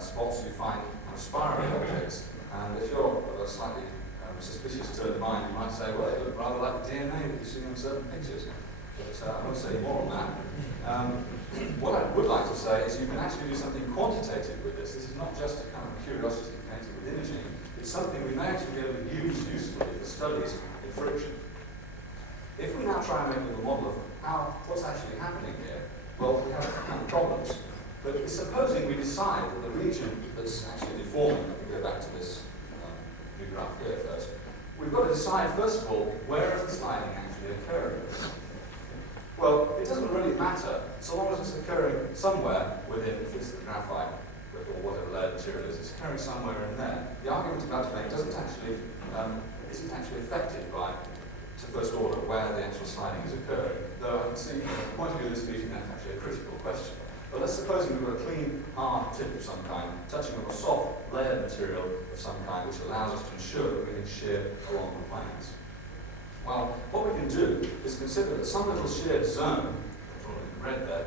spots, you find kind of spiraling objects. And if you're of a slightly suspicious turn of mind, you might say, well, it looked rather like the DNA that you see on certain pictures. But I won't say more on that. What I would like to say is you can actually do something quantitative with this. This is not just a kind of curiosity connected with imaging. It's something we may actually be able to use usefully for studies in friction. If we now try and make a little model of what's actually happening here, well, we have kind of problems. But supposing we decide that the region that's actually deforming, let me go back to this new graph here first, we've got to decide, first of all, where is the sliding actually occurring? Well, it doesn't really matter, so long as it's occurring somewhere within, if it's the graphite, or whatever layer material is, it's occurring somewhere in there. The argument I'm about to make isn't actually affected by, to first order, where the actual sliding is occurring, though I can see, from the point of view of this meeting, that's actually a critical question. But let's suppose we've got a clean, hard tip of some kind, touching on a soft, layered material of some kind, which allows us to ensure that we can shear along the planes. Well, what we can do is consider that some little sheared zone, drawn in red there,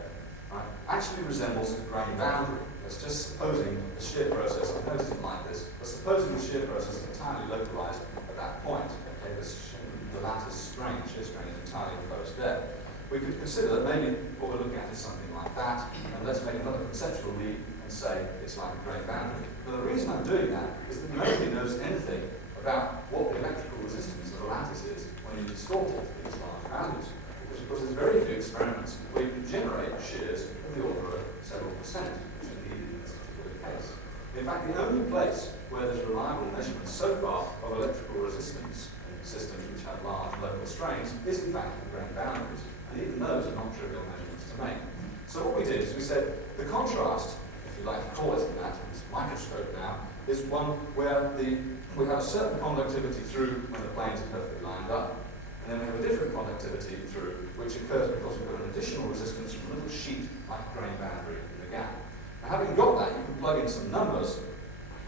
right, actually resembles a grain boundary. That's just supposing the shear process, I know it's not like this, but supposing the shear process is entirely localized at that point. Okay, the lattice strain, shear strain, is entirely enclosed there. We could consider that maybe what we're looking at is something like that, and let's make another conceptual leap and say it's like a grain boundary. Now, the reason I'm doing that is that nobody knows anything about what the electrical resistance of a lattice is when you distort it to these large values. Because, of course, there's very few experiments where you can generate shears of the order of several percent, which are needed in this particular case. In fact, the only place where there's reliable measurements so far of electrical resistance in systems which have large local strains is, in fact, the grain boundaries. And even those are not trivial measurements to make. So what we did is we said the contrast, if you like to call it that, it's a microscope now, is one where we have a certain conductivity through when the planes are perfectly lined up, and then we have a different conductivity through, which occurs because we've got an additional resistance from a little sheet like a grain boundary in the gap. Now, having got that, you can plug in some numbers,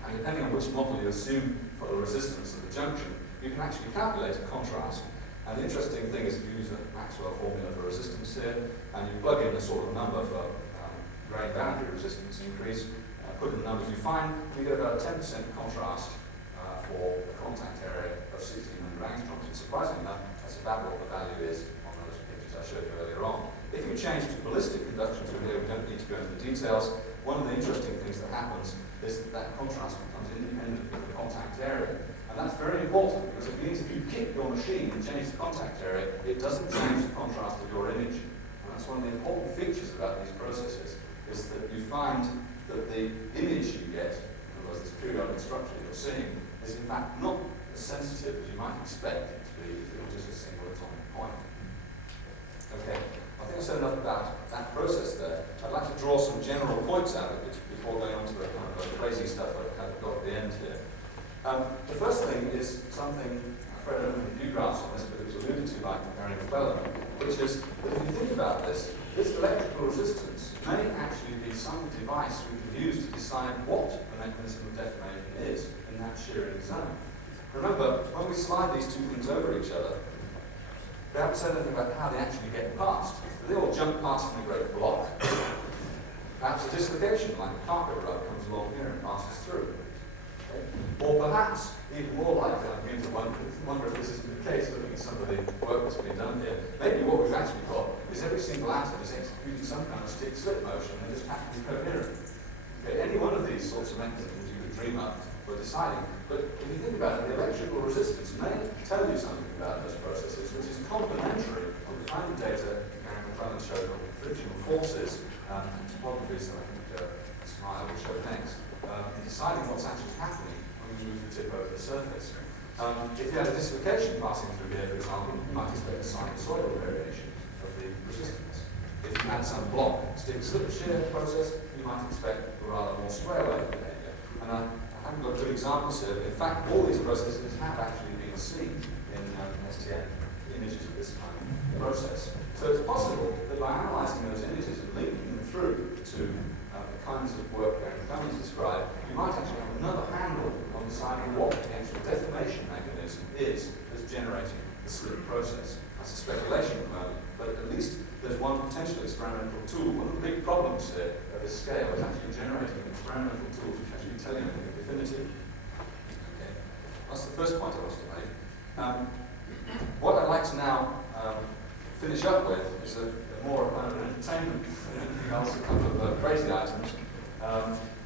and depending on which model you assume for the resistance at the junction, you can actually calculate a contrast. And the interesting thing is if you use the Maxwell formula for resistance here, and you plug in a sort of number for grain boundary resistance increase, put in the numbers you find, you get about a 10% contrast for a contact area of 1600 angstroms. And surprisingly enough, that's about what the value is on those pictures I showed you earlier on. If you change to ballistic conduction through here, we don't need to go into the details. One of the interesting things that happens is that contrast becomes independent of the contact area. And that's very important because it means if you kick your machine and change the contact area, it doesn't change the contrast of your image. And that's one of the important features about these processes, is that you find that the image you get, in other words, this periodic structure you're seeing, is in fact not as sensitive as you might expect it to be if it was just a single atomic point. Okay, I think I've said enough about that process there. I'd like to draw some general points out of it before going on to the kind of crazy stuff I've got at the end here. The first thing is something, I'm afraid I don't have a few graphs on this, but it was alluded to by Gary McClellan, which is that if you think about this electrical resistance may actually be some device we can use to decide what the mechanism of deformation is in that shearing zone. Remember, when we slide these two things over each other, we haven't said anything about how they actually get past. They all jump past in a great block. Perhaps a dislocation, like a carpet rug, comes along here and passes through. Or perhaps, even more likely, I begin to wonder if this isn't the case, looking at some of the work that's been done here. Maybe what we've actually got is every single atom is executing some kind of stick-slip motion and they just happen to be coherent. Okay, any one of these sorts of mechanisms you could dream up for deciding. But if you think about it, the electrical resistance may tell you something about those processes, which is complementary to the kind of data Gary McClellan showed on frictional forces and topography, so I think Smile will show next. Deciding what's actually happening when we move the tip over the surface. If you had a dislocation passing through here, for example, you might expect a sinusoidal variation of the resistance. If you had some block stick-slip shear process, you might expect a rather more square-wave behavior. And I haven't got good examples here, but in fact, all these processes have actually been seen in STM images of this kind of process. So it's possible that by analysing those images and linking them through to the kinds of work Gary McClellan's described, you might actually have another handle on deciding what the actual deformation mechanism is that's generating the slip process. That's a speculation at the moment, but at least there's one potential experimental tool. One of the big problems here at this scale is actually generating experimental tools which actually tell you anything definitive. Okay. That's the first point I wanted to make. What I'd like to now finish up with is a more kind of entertainment than anything else, a couple of crazy items,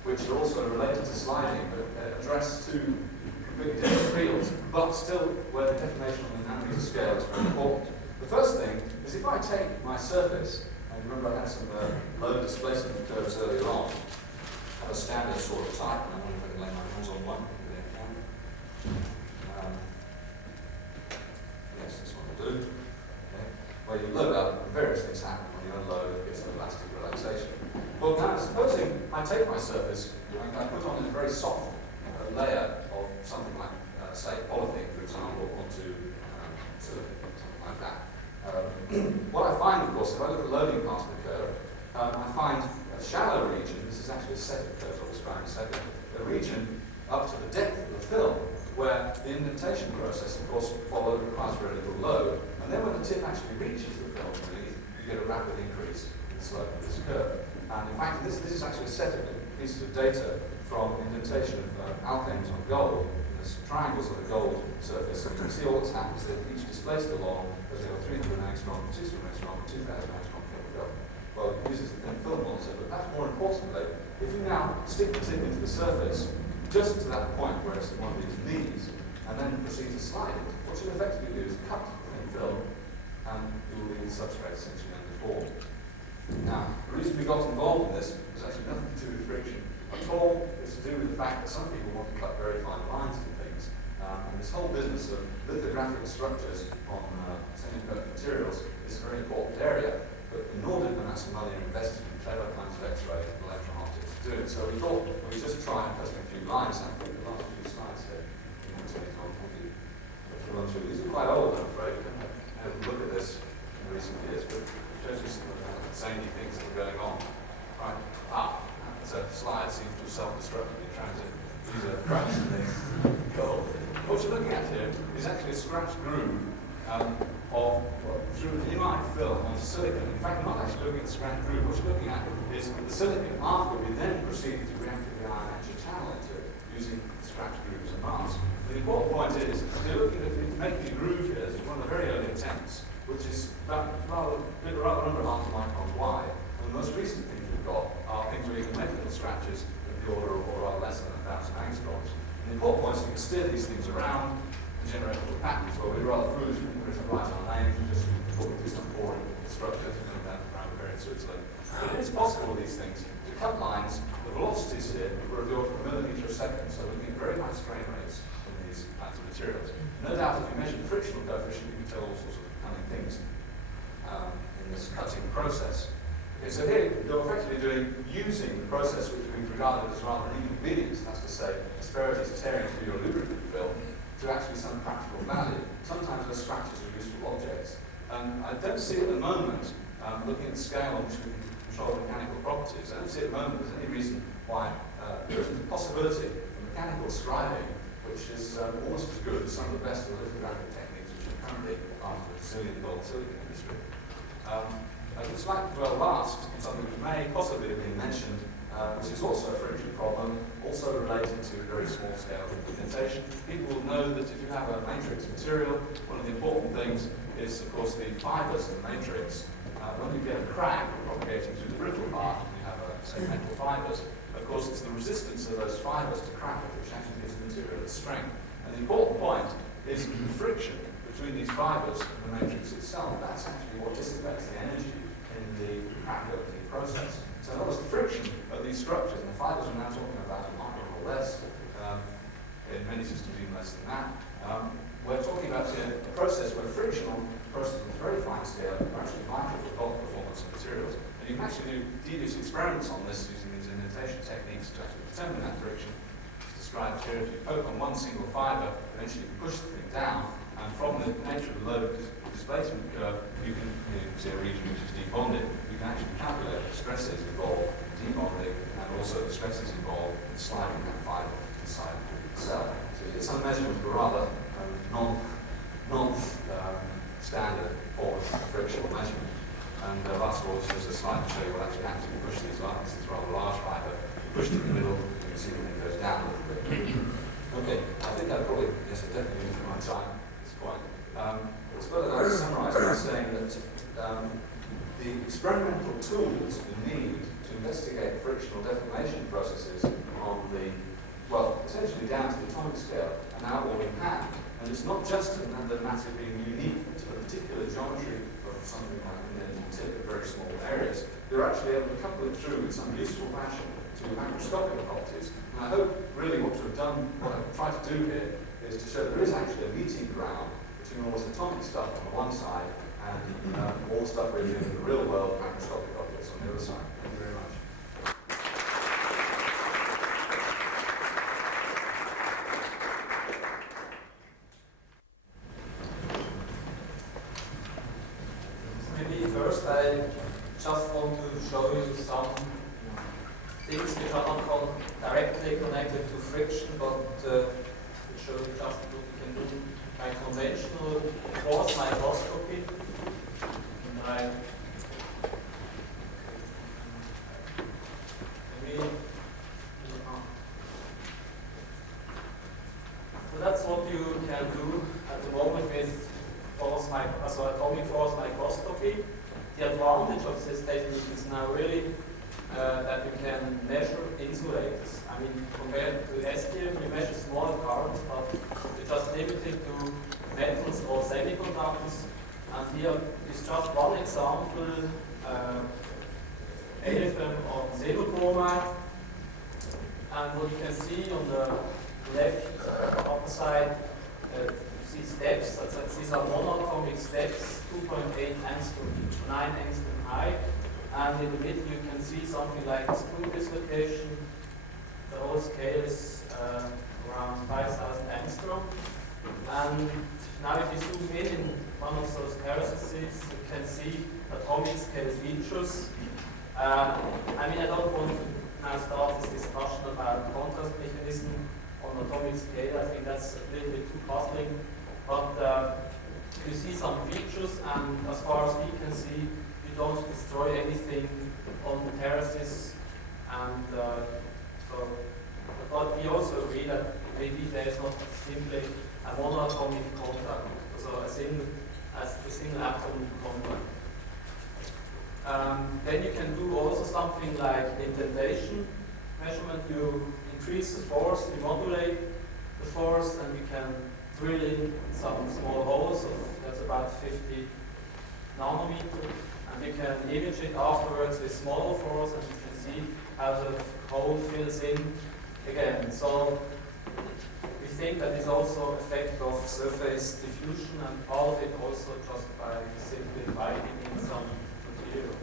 which are also related to sliding, but address two completely different fields, but still where the deformation on the nanometer scale is very important. The first thing is if I take my surface, and remember I had some load displacement curves earlier on, I have a standard sort of type, and I wonder if I can lay my hands on one. Yes, this one will do. Okay. Where you load up, and various things happen when you unload, it gets an elastic relaxation. Well, now, supposing I take my surface and I put on a very soft layer of something like, say, polythene, for example, onto silicon, something like that. What I find, of course, if I look at loading past the curve, I find a shallow region, this is actually a set of curves I'll describe in a second, a region up to the depth of the film, where the indentation process, of course, requires very little load, and then when the tip actually reaches the film underneath, you get a rapid increase in the slope of this curve. And in fact, this is actually a set of pieces of data from indentation of alkanes on gold. And there's triangles of the gold surface, and you can see all that's happened is they've each displaced along as they got 300 angstrom, 600 angstrom, 2000 angstrom chemical. Well, it uses the thin film monitor, but perhaps more importantly, if you now stick the tip into the surface, just to that point where it's one of these knees, and then proceed to slide it, what you'll effectively do is cut the thin film, and you will leave the substrate essentially undeformed. Now, the reason we got involved in this was actually nothing to do with friction at all. It's to do with the fact that some people want to cut very fine lines and things, And this whole business of lithographic structures on semi-perfect materials is a very important area, but in order to have some money invested in clever kinds of X-ray and electron optics to do it. So we thought we'd just try and put a few lines. I think the last few slides here. These are quite old, I'm afraid. We haven't had a look at this in recent years, but it shows you some of the zany things that are going on. Right. So the slide seems to have self-destructed in trying to use a crash and then go. What you're looking at here is actually a scratch groove through an imide film on silicon. In fact, we're not actually looking at the scratch groove. What you're looking at is the silicon after we then proceed to reactively ion etch a channel into it using scratch grooves and masks. The important point is, you're looking at making a groove here. This is one of the very early attempts, which is about rather under half a micron wide. And the most recent things we've got are things where you can make little scratches of the order of, or rather less than 1,000 angstroms. And the important point is you can steer these things around and generate little patterns where we'd rather foolish when we write our names, we just thought we'd do some boring structures and then that around here in Switzerland. But it is possible, these things, to cut lines. The velocities here were of the order of a millimetre a second, so we get very high strain rates in these kinds of materials. No doubt, if you measure the frictional coefficient, you can tell all sorts of cunning things in this cutting process. Okay, so here you're effectively using the process which we've regarded as rather an inconvenience, that's to say, asperities tearing through your lubricant film, to actually some practical value. Sometimes those scratches are useful objects. I don't see at the moment, looking at the scale on which we can control mechanical properties, I don't see at the moment there's any reason why there isn't a possibility of mechanical scribing, which is almost as good as some of the best of the lithographic techniques which are currently after the zillion-dollar silicon industry. I'd just like to dwell last on something which may possibly have been mentioned, which is also a friction problem, also related to very small scale indentation. People will know that if you have a matrix material, one of the important things is, of course, the fibers in the matrix. When you get a crack propagating through the brittle part, and you have, say, metal fibers, of course, it's the resistance of those fibers to crack which actually gives the material its strength. And the important point is the friction between these fibers and the matrix itself. That's actually what dissipates the energy in the crack opening process. So in other words, the friction of these structures, and the fibers we're now talking about a micron or less, in many systems even less than that, we're talking about a process where frictional processes at a very fine scale are actually vital for bulk performance of materials. And you can actually do devious experiments on this using these indentation techniques to actually determine that friction. It's described here. If you poke on one single fiber, eventually you push the thing down, and from the nature of the load displacement curve, you can see a region which is debonded. You can actually calculate the stresses involved in debonding and also the stresses involved in sliding that fiber inside the cell. So it's some measurement of a rather non-standard form of frictional measurement. And last of all, just a slide to show you what actually happens if you push these lines. This rather large fiber. You push it in the middle, you can see that it goes down a little bit. Okay, I think I probably, yes, I definitely used my time at this point. I suppose I'd like to summarize by saying that the experimental tools you need to investigate frictional deformation processes on the, well, essentially down to the atomic scale are now all in hand. And it's not just the matter being unique to the particular geometry of something like very small areas. They're actually able to couple it through in some useful fashion to macroscopic properties. And I hope really what I've tried to do here is to show that there is actually a meeting ground between all this atomic stuff on the one side and all the stuff we're doing in the real world, macroscopic objects on the other side. Thank you very much. First, I just want to show you some things which are not directly connected to friction, but which show you just what you can do by conventional force microscopy. So that's what you can do at the moment with atomic force microscopy. The advantage of this technique is now really that you can measure insulators. I mean, compared to STM, you measure smaller currents, but you're just limited to metals or semiconductors. And here is just one example, AFM on silver bromide. And what you can see on the left upper side see steps, these are monatomic steps, 2.8 angstrom to 9 angstrom high, and in the middle you can see something like a screw dislocation. The whole scale is around 5,000 angstrom. And now if you zoom in one of those terraces, you can see atomic scale features. I mean, I don't want to now start this discussion about contrast mechanism on atomic scale. I think that's a little bit too puzzling. But you see some features, and as far as we can see, you don't destroy anything on the terraces. And but we also agree that maybe there is not simply a monoatomic contact, so a single atom contact. Then you can do also something like indentation measurement. You increase the force, you modulate the force, and you can drill in some small holes that's about 50 nanometer, and you can image it afterwards with smaller force, and you can see how the hole fills in again. So we think that is also effect of surface diffusion, and part of it also just by simply binding in some material.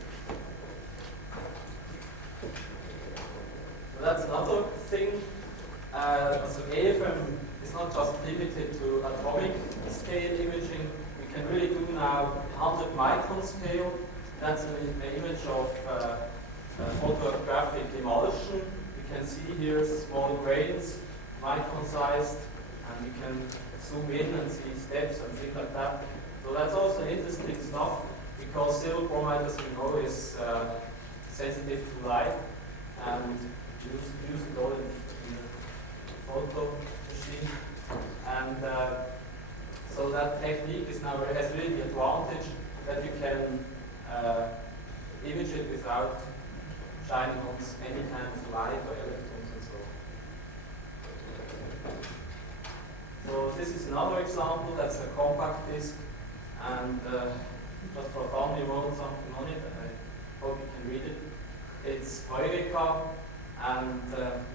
So that's another thing. So AFM is not just limited to atomic scale imaging. We can really do now 100 micron scale. That's an image of photographic emulsion. You can see here small grains, micron sized, and you can zoom in and see steps and things like that. So that's also interesting stuff, because silver bromide, as you know, is sensitive to light, and use it all in the photo machine. And so that technique is now has really the advantage that you can image it without shining on any kind of light or electrons and so on. So this is another example. That's a compact disc, and just for fun, we wrote something on it. I hope you can read it. It's Heureka, and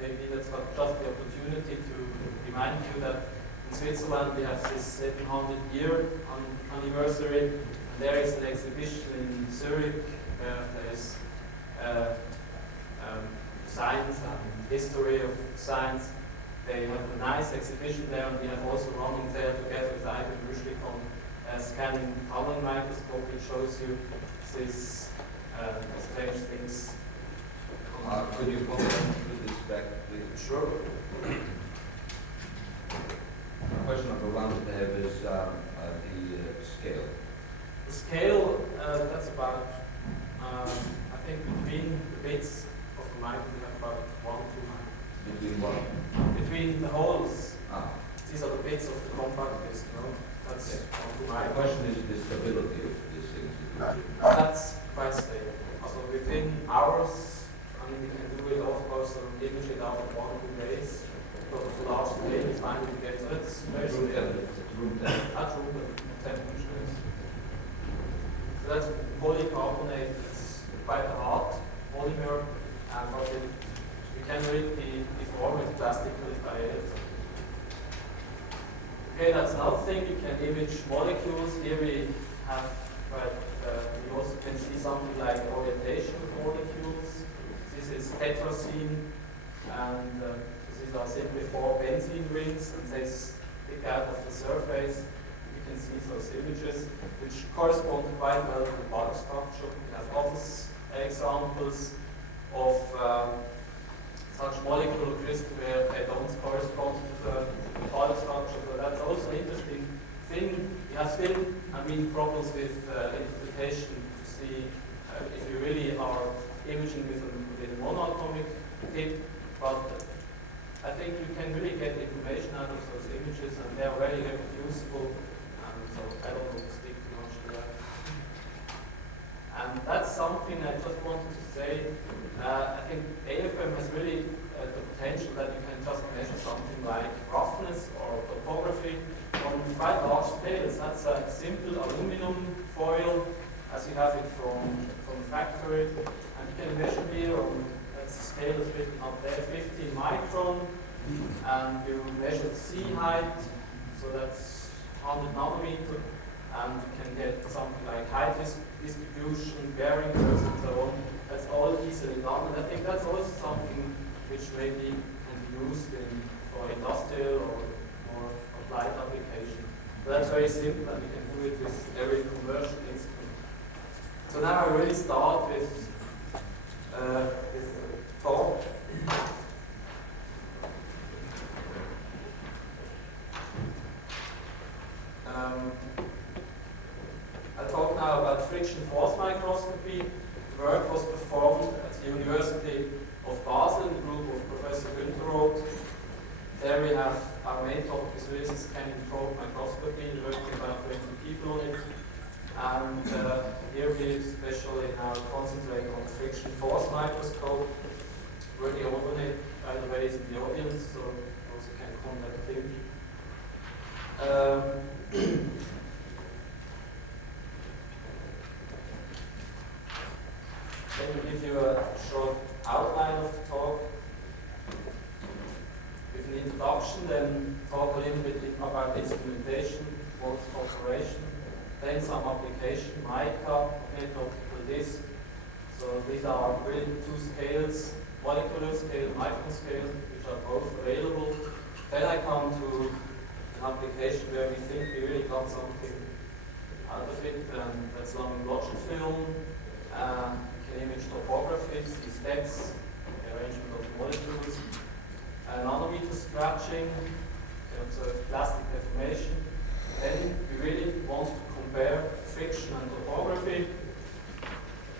maybe that's just the opportunity to remind you that in Switzerland we have this 700-year anniversary. And there is an exhibition in Zurich where there is science and history of science. They have a nice exhibition there, and we have also running there together with Ivan Rushlik on scanning tunnel microscope, which shows you these strange things. Could you comment to this back, please? Sure. Question number one that I have is the scale. The scale, that's about, I think between the bits of the micron, we have about 1 to 2 microns. Between what? Between the holes. Ah. These are the bits of the compact disc, no? That's Okay. 1 to 2 My microns. question is the stability of this thing. That's quite stable. Also within hours, I mean, we can do it also image it after 1 or 2 days. But the large scale is fine to get. So it's very Room stable. temperature. At room temperature. So that's polycarbonate. It's quite a hard polymer, but you can really deform it plastically by it. Okay, that's another thing. You can image molecules. Here we have, you also can see something like orientation of molecules. This is tetrazine, and these are simply 4 benzene rings, and they stick out of the surface. You can see those images, which correspond quite well to the Pollock structure. We have other examples of such molecular crystals where they don't correspond to the Pollock structure. So that's also an interesting thing. We have still, problems with interpretation to see if you really are imaging with a monoatomic tip, but I think you can really get information out of those images, and they are very reproducible, and so I don't want to stick too much to that. And that's something I just wanted to say. I think AFM has really the potential that you can just measure something like roughness or topography on quite large scales. That's a simple aluminum foil, as you have it from the factory, and you can measure here on, that's the scale is written up there, 15 micron, and you measure the sea height, So that's 100 nanometer, and you can get something like height distribution, bearing curves, and so on. That's all easily done, and I think that's also something which maybe can be used for industrial or more applied application. But that's very simple, and you can do it with every conversion instrument. So now I really start with talk. I talk now about friction force microscopy. The work was performed at the University of Basel in the group of Professor Günther. There we have our main topic is really scanning probe microscopy. We're working about 20 people on it. And here we especially now concentrate on the friction force microscope. Really open it, by the way, is in the audience, so you also can contact him. Let me give you a short outline of the talk. With an introduction, then talk a little bit about instrumentation, what's operation, then some application, mica, optical disc. So these are really two scales, molecular scale, micron scale, which are both available. Then I come to an application where we think we really got something out of it, and that's Langmuir-Blodgett film. You can image topography, see steps, arrangement of molecules, nanometer scratching, so plastic deformation. Then we really want to compare friction and topography,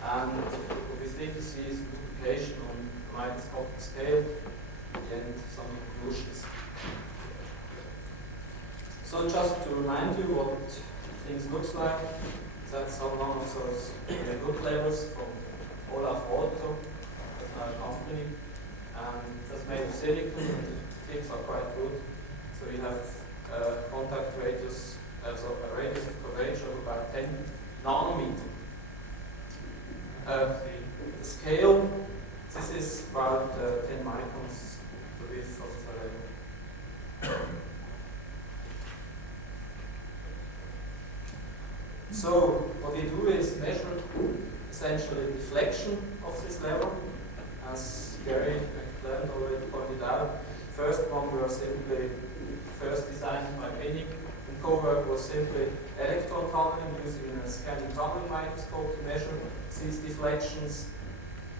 and what we think to see is duplication on a microscopic scale, and some conclusions. So just to remind you what things looks like, that's one of those good levels from Olaf Otto, that's our company, and that's made of silicon, and the tips are quite good. So we have contact radius, so a radius of curvature of about 10 nanometer. The scale, this is about 10 microns, the width of the level. So what we do is measure essentially the deflection of this level, as Gary McLeod already pointed out. First one were simply first designed by Granick, and co-work was simply electron tunneling using a scanning tunneling microscope to measure these deflections.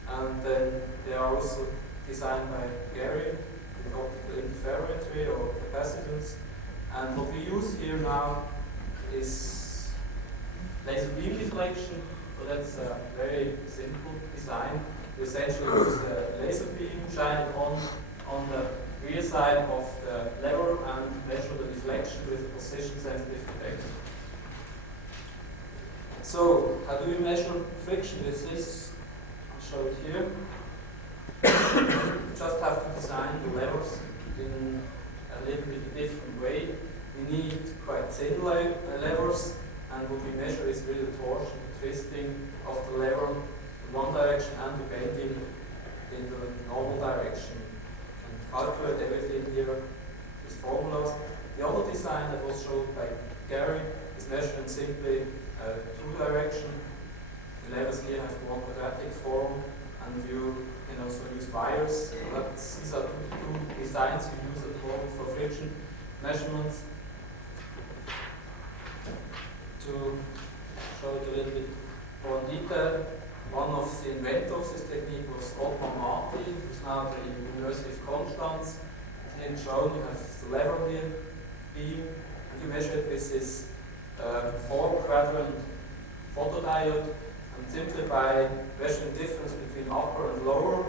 And then they are also designed by Gary, the optical interferometry or capacitance. And what we use here now is laser beam deflection. So that's a very simple design. We essentially use a laser beam, shine it on the rear side of the lever and measure the deflection with a position-sensitive detector. So, how do we measure friction with this? I'll show it here. We just have to design the levers in a little bit different way. We need quite thin levers, and what we measure is really the torsion, the twisting of the lever in one direction and the bending in the normal direction. And calculate everything here with formulas. The other design that was shown by Gary is measuring simply two direction. The levers here have more quadratic form, and you can also use wires. These are two designs you use at the moment for friction measurements. To show it a little bit more in detail, one of the inventors of this technique was Otmar Marti, who's now at the University of Konstanz. Here shown, you have the lever here, beam, and you measure it with this 4-quadrant photodiode, and simply by measuring the difference between upper and lower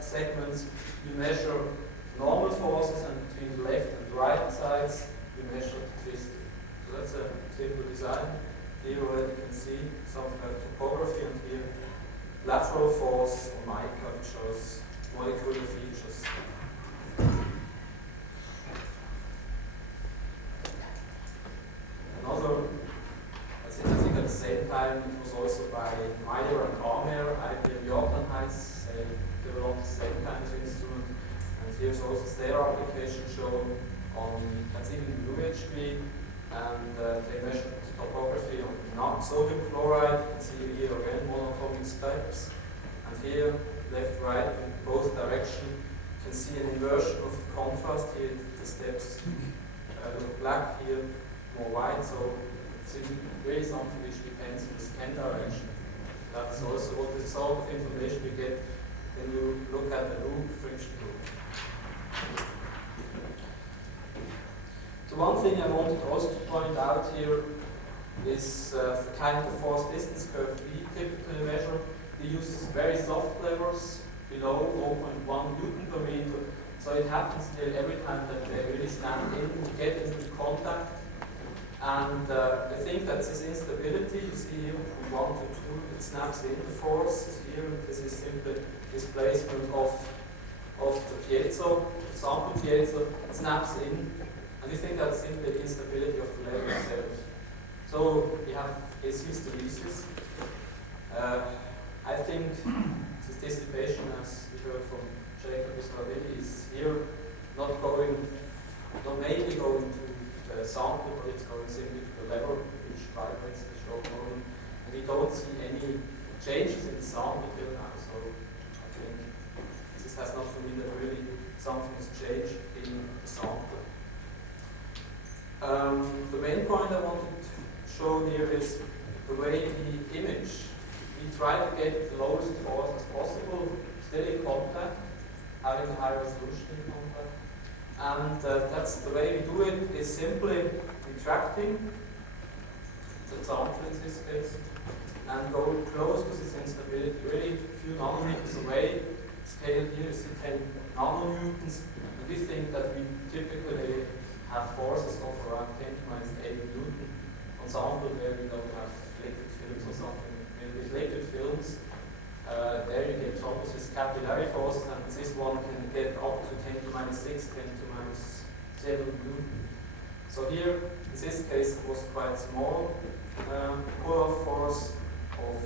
segments, you measure normal forces, and between the left and right sides, you measure the twisting. So that's a simple design. Here already you can see something like topography, and here lateral force on mica, which shows molecular features. Another, I think at the same time, it was also by Meyer and Granick, IBM Jordan Heights, they developed the same kind of instrument. And here's also their application shown on, you can see in UHV, and they measured topography on sodium chloride. You can see here again monatomic steps, and here left, right, in both directions. You can see an inversion of the contrast here. The steps look black here, more white. So it's really something which depends on the scan direction. That's also what the sort of information you get when you look at the loop, friction loop. So one thing I wanted also to point out here is the kind of force distance curve we typically measure. We use very soft levers below 0.1 Newton per meter. So it happens there every time that they really stand in, get into contact. And I think that this instability, you see here from 1 to 2, it snaps in the force here. This is simply displacement of the piezo, the sample piezo, it snaps in. And we think that's simply the instability of the layer itself. So we have this hysteresis. I think this dissipation, as we heard from Jacob Ismaili, is here not mainly going to the sample, but it's going simply to the lever which vibrates the shock moment. And we don't see any changes in the sample till now. So I think this has not for me that really something has changed in the sample. The main point I wanted to show here is the way we image. We try to get the lowest force as possible, still in contact, having a high resolution in contact. And that's the way we do it, is simply retracting the sample in this case, and go close to this instability, really a few nanometers away. Scale here is 10 nanonewtons, and we think that we typically have forces of around 10 to minus 80 Newton on sample where we don't have liquid films or something. With liquid films, there you get almost this capillary forces, and this one can get up to 10 to minus 6, 10 to minus 7 Newton. So here, in this case, it was quite small pull-off force of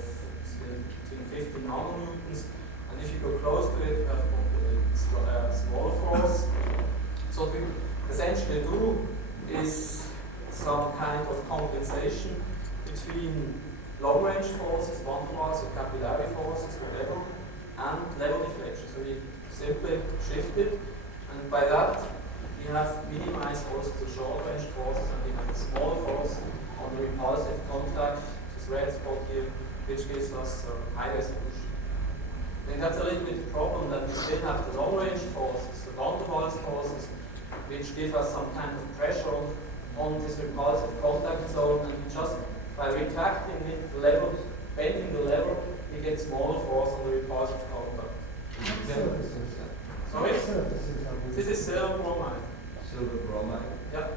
between 50 nanonewtons, and if you go close to it, you have a small force. So what we essentially do is some kind of compensation between long-range forces, one-to-one, so capillary forces, whatever, and level deflection. So we simply shift it, and by that we have minimized also the short-range forces, and we have a small force on the repulsive contact, this red spot here, which gives us high resolution. I think that's a little bit the problem, that we still have the long-range forces, the one-to-one forces, which give us some kind of pressure on this repulsive contact zone, and just by retracting it, the level, bending the lever, we get smaller force on the repulsive contact. Sorry? This is silver bromide. Silver bromide? Yeah.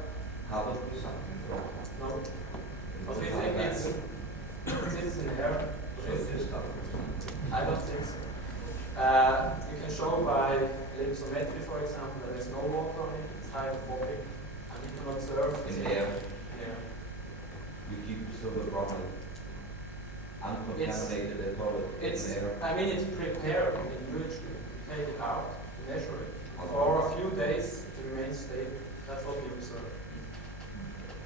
How about something wrong? No. But we think it's in air. So it is tough. I don't think so. You can show by ellipsometry, for example, that there's no water on it, it's hydrophobic, and you can observe in air. Yeah. You keep silver bromide uncontaminated at all in air. I mean, it's prepared in UHV. You take it out, you measure it. For a few days, it remains stable. That's what we observe.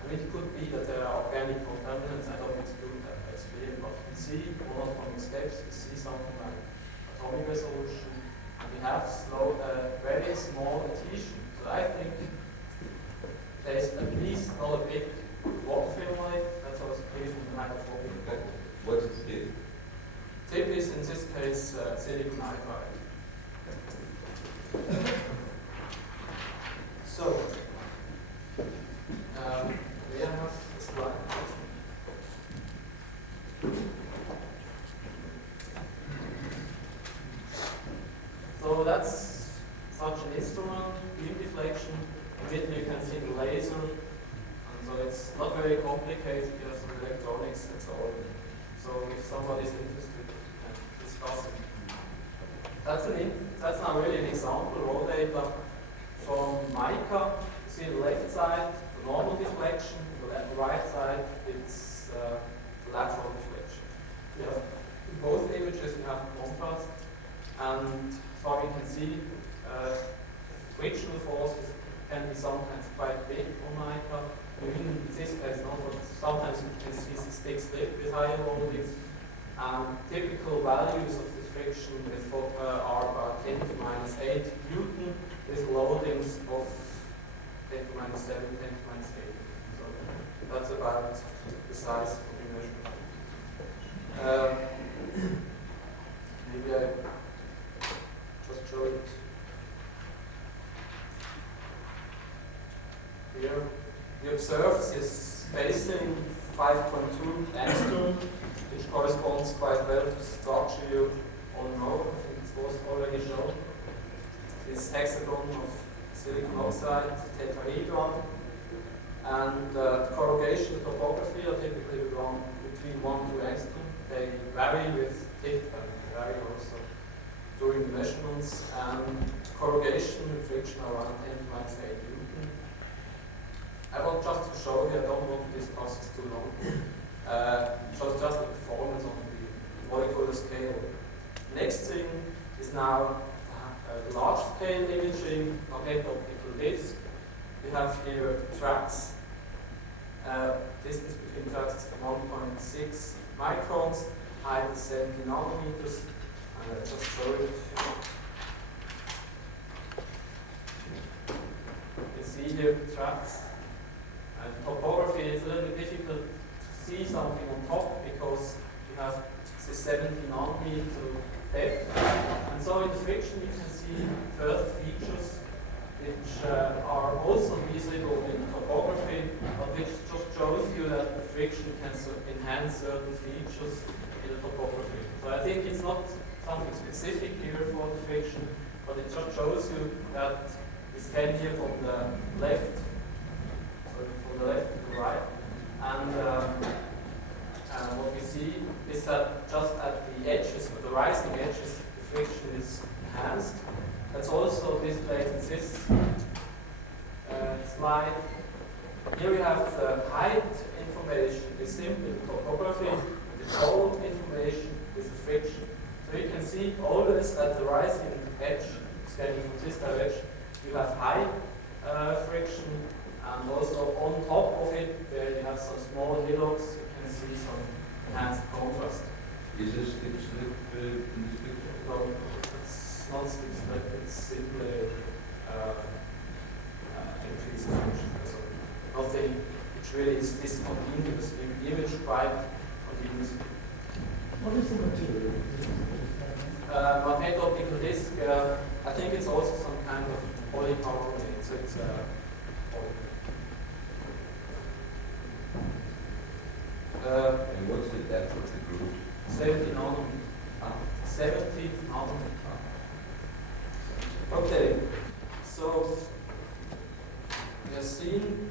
I mean, it could be that there are organic contaminants. I don't exclude that. That's clear. But we see monatomic steps. We see something like atomic resolution, and we have very small adhesion. So I think there's at least not a big water film on it. That's also clear from the hydrophobic. Okay. What's the tip? Tip is, in this case, silicon nitride. So, we have a slide. So that's such an instrument, beam deflection. Immediately you can see the laser. And so it's not very complicated, you have some electronics and so on. So if somebody is interested, you can discuss it. That's now really an example, raw data from mica. You see the left side, the normal deflection, the right side, it's the lateral deflection. Yeah. In both images you have contrast, and so you can see frictional forces can be sometimes quite big on mica. In this case, not, but sometimes you can see the stick slip with higher loadings. Typical values of this friction are about 10 to minus 8 Newton with loadings of 10 to minus 7, 10 to minus 8. So that's about the size of the measurement. Maybe I just show it here. We observe this spacing 5.2 angstrom, which corresponds quite well to the structure you all know. I think it was already shown. This hexagon of silicon oxide tetrahedron. And corrugation topography are typically between 1 and 2 angstrom. They vary with tip and they vary also during the measurements. And corrugation and friction are around 10 to minus 8 Newton. I want just to show you, I don't want to discuss this too long. Shows just the performance on the molecular scale. Next thing is now the large scale imaging, magneto-optical disc. We have here tracks. Distance between tracks is 1.6 microns, height is 70 nanometers. And I just show it. You can see here the tracks. And topography is a little bit difficult to see something on top because you have the 70 nanometer depth. And so in the friction you can see further features which are also visible in topography, but which just shows you that the friction can enhance certain features in the topography. So I think it's not something specific here for the friction, but it just shows you that this came here from the left, from the left to the right. And what we see is that just at the edges, or the rising edges, the friction is enhanced. That's also displayed in this slide. Here we have the height information is simply the topography, the total information is the friction. So you can see always at the rising edge, scanning from this direction, you have high friction, and also on top of it, where you have some small hillocks, you can see some enhanced contrast. Is this stick slip in this picture? No, it's not stick slip, it's simply increased friction. So nothing which really is discontinuous. The image quite continuous. What is the material? Magneto-optical disc, I think it's also some kind of polycarbonate, so it's and what's the depth of the groove? 70 nanometer. 70 nanometer. Okay, so we have seen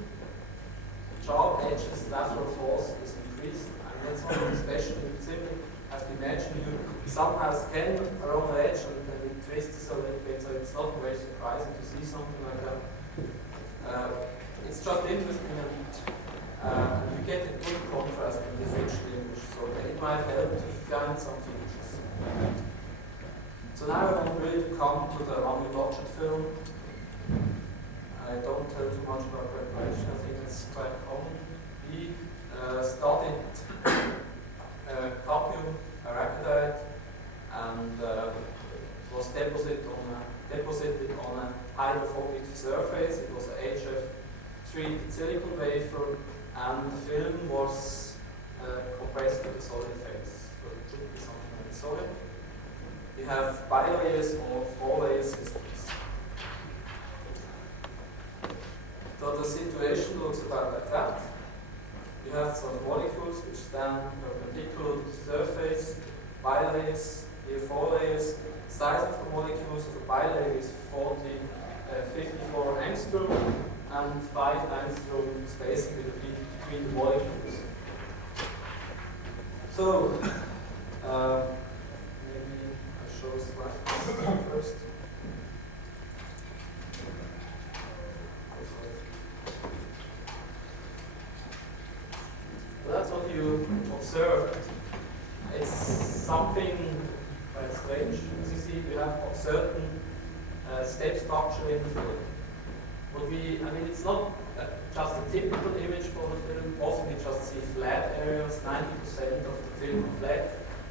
sharp edges, lateral force is increased, and that's not especially simple. Have to imagine you somehow scan around the edge and then it twists a little bit, so it's not very surprising to see something like that. It's just interesting, and you get a good contrast in the friction image, so it might help to find some features. So now I want really to come to the Langmuir-Blodgett film. I don't tell too much about preparation, I think it's quite common. We studied cadmium arachidate, and was deposited on a hydrophobic surface. It was an HF3 silicon wafer, and the film was compressed to the solid phase. So it should be something like solid. We have bilayers or 4-layer systems. So the situation looks about like that. You have some molecules which stand perpendicular to the surface, bilayers, here 4 layers. Size of the molecules of the bilayer is 54 angstrom and 5 angstrom spacing between the molecules. So, maybe I show a slide first. So that's what you observe. It's something quite strange. As you see, we have a certain step structure in the film. What we I mean, it's not just a typical image for the film. Often we just see flat areas, 90% of the film are flat.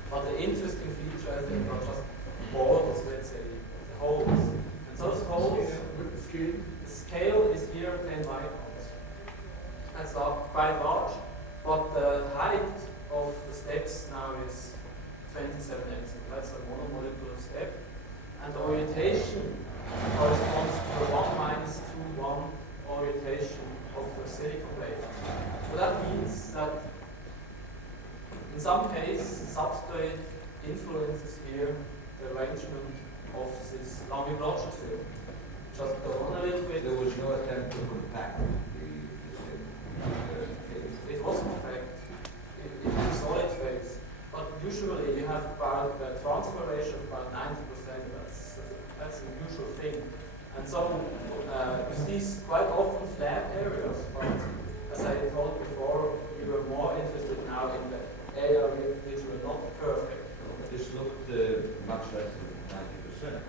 But the interesting feature, I think, are just borders, let's say, the holes. And those holes, the scale is here 10 microns. That's quite large, but the height of the steps now is 27 angstrom. That's a monomolecular step. And the orientation corresponds to the 1 minus 2, 1 orientation of the silicon wave. So that means that in some cases, substrate influences here the arrangement of this Langmuir-Blodgett film. Just go on a little bit. There was no attempt to compact the It was compact. It was solid phase. But usually you have about a transfer ratio of about 90%. That's a usual thing. And so you see quite often flat areas, but as I told before, you were more interested now in the area which were not perfect. This looked much less than 90%.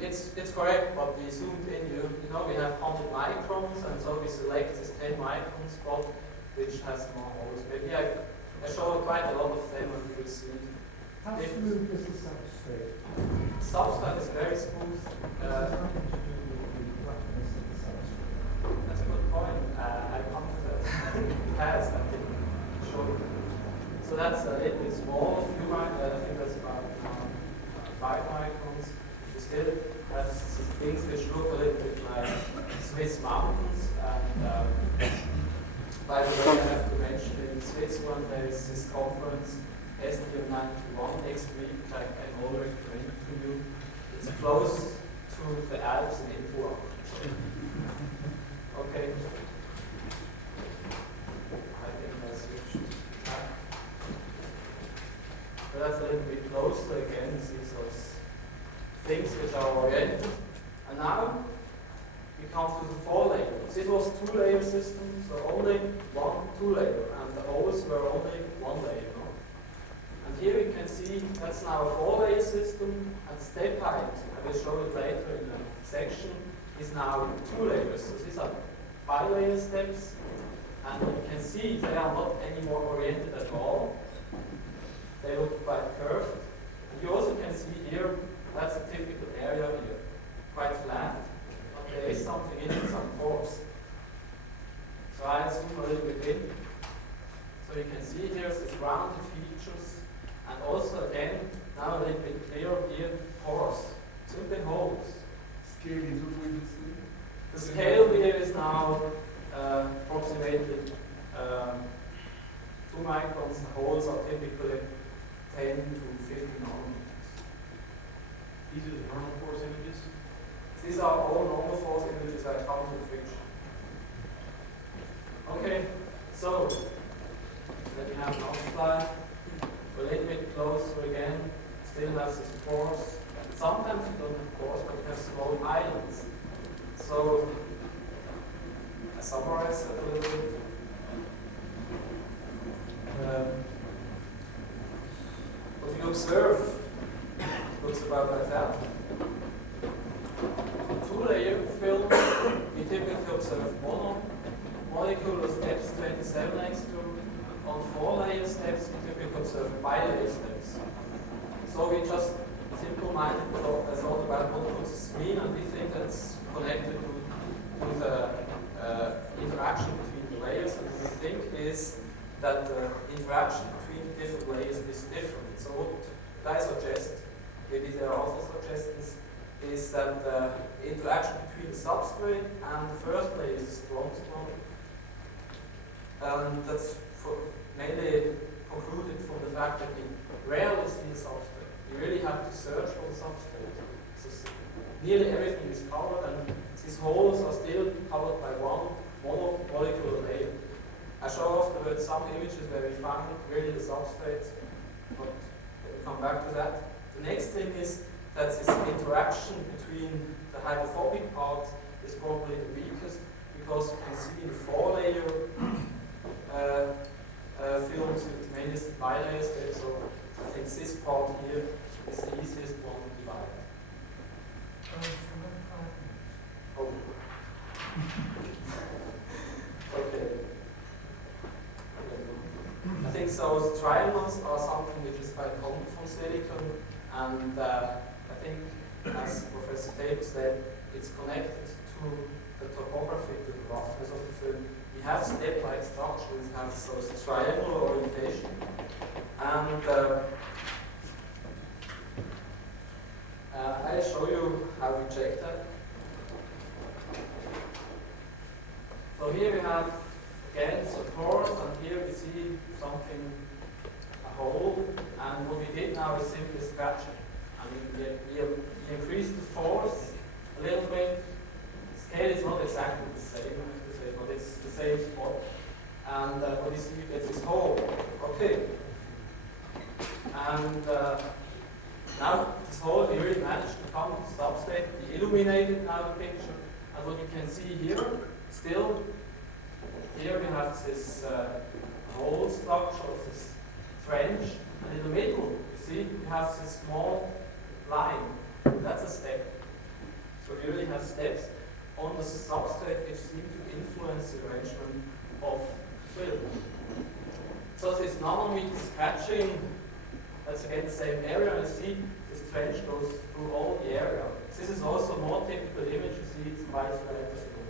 It's correct, but we zoomed in. You know, we have 100 microns, and so we select this 10 micron spot, which has more holes. Maybe I show quite a lot of them, and you will see. How smooth is the substrate? Substrate is very smooth. Nothing to do with the roughness of the substrate. That's a good point. I come to that. It has, I think, shown. So that's a little bit small. I think that's about 5 microns. We still have things which look a little bit like Swiss mountains. And by the way, I have to mention in Switzerland there is this conference, SDM 91 next week, which I can already bring to you. It's close to the Alps in Tabor. Okay. I think I switched back. But that's a little bit closer again. See those things which are oriented. And now we come to the 4 layers. This was 2-layer system, so only 2-layer, and the holes were only 1 layer. No? And here we can see that's now a 4-layer system, and step height, I will show it later in the section, is now 2 layers. So these are bi-layer steps, and you can see they are not anymore oriented at all. They look quite curved. And you also can see here, that's a typical area here, quite flat, but there is something in it, some force. So I'll zoom a little bit in. So you can see here's these rounded features, and also again, now a little bit clearer here, pores, simply holes. Scale is what we would see. The scale here is now approximated 2 microns. The holes are typically 10 to 50 nanometers. These are the normal force images? These are all normal force images that come to friction. Okay, so let me have another slide. A little bit closer again. Still has this pores. Sometimes you don't have pores, but you have small islands. So I summarize that a little bit. What you observe looks about like that. 2-layer film, we typically observe monomolecular steps 27 angstrom. On 4-layer steps, we typically observe bi-layer steps. So we just simple-minded thought about what does this mean, and we think that's connected to the interaction between the layers, and what we think is that the interaction between the different layers is different. So what I suggest, maybe there are also suggestions, is that the interaction between the substrate and the first layer is the strongest one. And that's mainly concluded from the fact that we rarely see the substrate. You really have to search for the substrate. So nearly everything is covered, and these holes are still covered by one monomolecular layer. I show afterwards some images where we found really the substrate, but we'll come back to that. The next thing is that this interaction between the hydrophobic part is probably the weakest, because you can see in the 4-layer films with mainly bi-layer steps, so I think this part here is the easiest one to divide. Oh. think those triangles are something which is quite common from silicon, and I think, as Professor Tabor said, it's connected to the topography, to the roughness of the film. We have step-like structure, it has those triangular orientation, and I'll show you how we check that. So here we have, again, support, and here we see something, a hole, and what we did now is simply scratching. I mean, we increased the force a little bit. The scale is not exactly the same, I have to say, but it's the same spot. And what you see, you get this hole. Okay. And now this hole, we really managed to come to the substrate. We illuminated now the picture. And what you can see here, still, here we have this hole structure of this trench. And in the middle, you see, we have this small line. That's a step. So we really have steps on the substrate which seem to influence the arrangement of film. So this nanometer scratching, that's again the same area, and you see this trench goes through all the area. This is also a more typical image, you see it's quite flexible.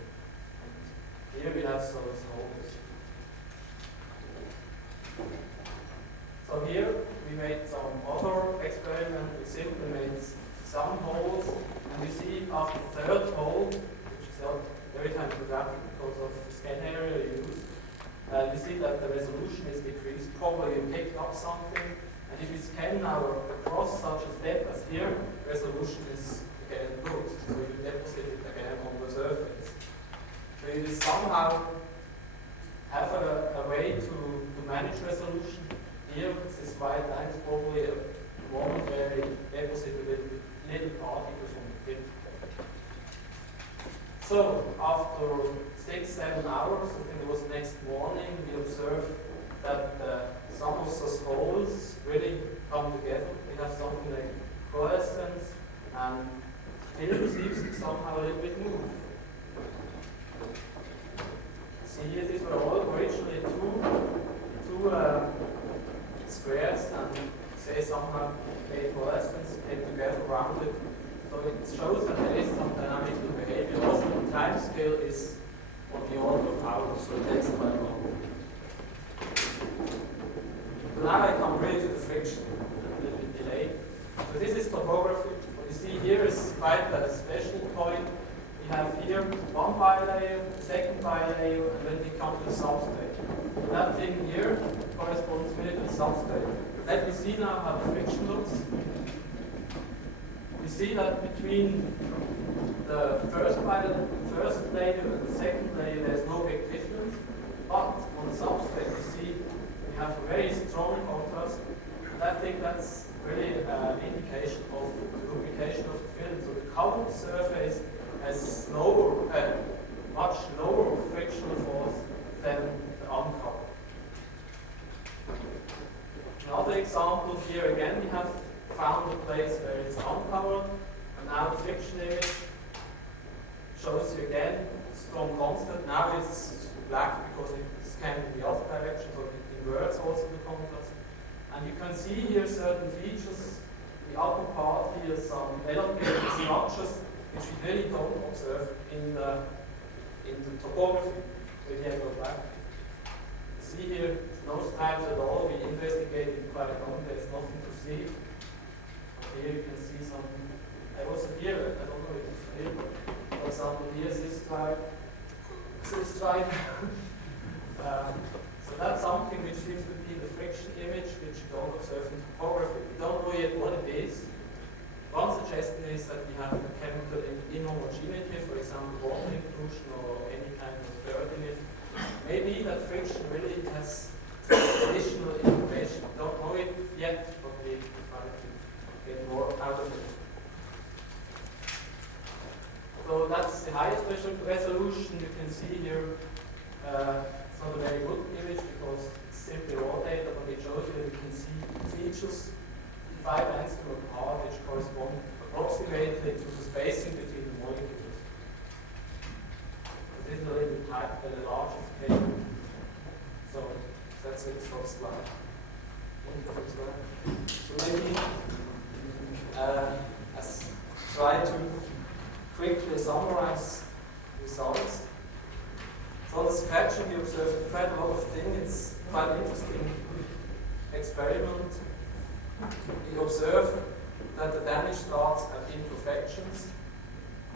Here we have those holes. So here we made some other experiment, we simply made some holes, and we see after the third hole, which is not very time photographic because of the scan area used, we see that the resolution is decreased. Probably you picked up something, and if we scan now across such a step as here, resolution is again good. So you deposit it again on the surface. So you somehow have a way to manage resolution. Here, this white line is probably a moment where we deposit a little particles from the film. So, after 6-7 hours, I think it was next morning, we observed that some of those holes really come together. We have something like coalescence, and film seems to somehow a little bit move. See here, these were all originally two squares, and say somehow made coalescence, came together, rounded. So it shows that there is some dynamical behavior. Also, the time scale is on the order of hours, so it takes quite long. So now I come really to the friction, a little bit delayed. So this is topography. What you see here is quite a special point. We have here one bilayer, second bilayer, and then we come to the substrate. That thing here corresponds really to the substrate. Let me see now how the friction looks. We see that between the first layer and the second layer there's no big difference, but on the substrate you see we have a very strong contrast, and I think that's really an indication of the lubrication of the film. So the covered surface has much lower frictional force than the uncovered. Another example here again, we have found a place where it's uncovered, and now the friction image shows you again strong constant. Now it's black because it's scanned in the other direction, so it inverts also the contrast. And you can see here certain features. The upper part here, some elongated structures which we really don't observe in the topography. So here I go back. See here, no stripes at all. We investigated quite long. There's nothing to see. Here you can see some. I was here. I don't know if it's here. For example, here's this stripe. This stripe. So that's something which seems to be the friction image, which you don't observe in topography. We don't know yet what it is. One suggestion is that we have a chemical inhomogeneity, for example, water inclusion or any kind of dirt in it. Maybe that friction really has additional information. We don't know it yet, but we try to get more out of it. So that's the highest resolution. You can see here it's not a very good image because it's simply raw data, but it shows you that you can see features 5 angstrom apart, which correspond approximately to the spacing between the molecules. So this is a little bit tight at a larger scale. So that's it for the slide. So maybe try to quickly summarize results. So the scratching, we observed quite a lot of things. It's quite an interesting experiment. We observe that the damage starts at imperfections,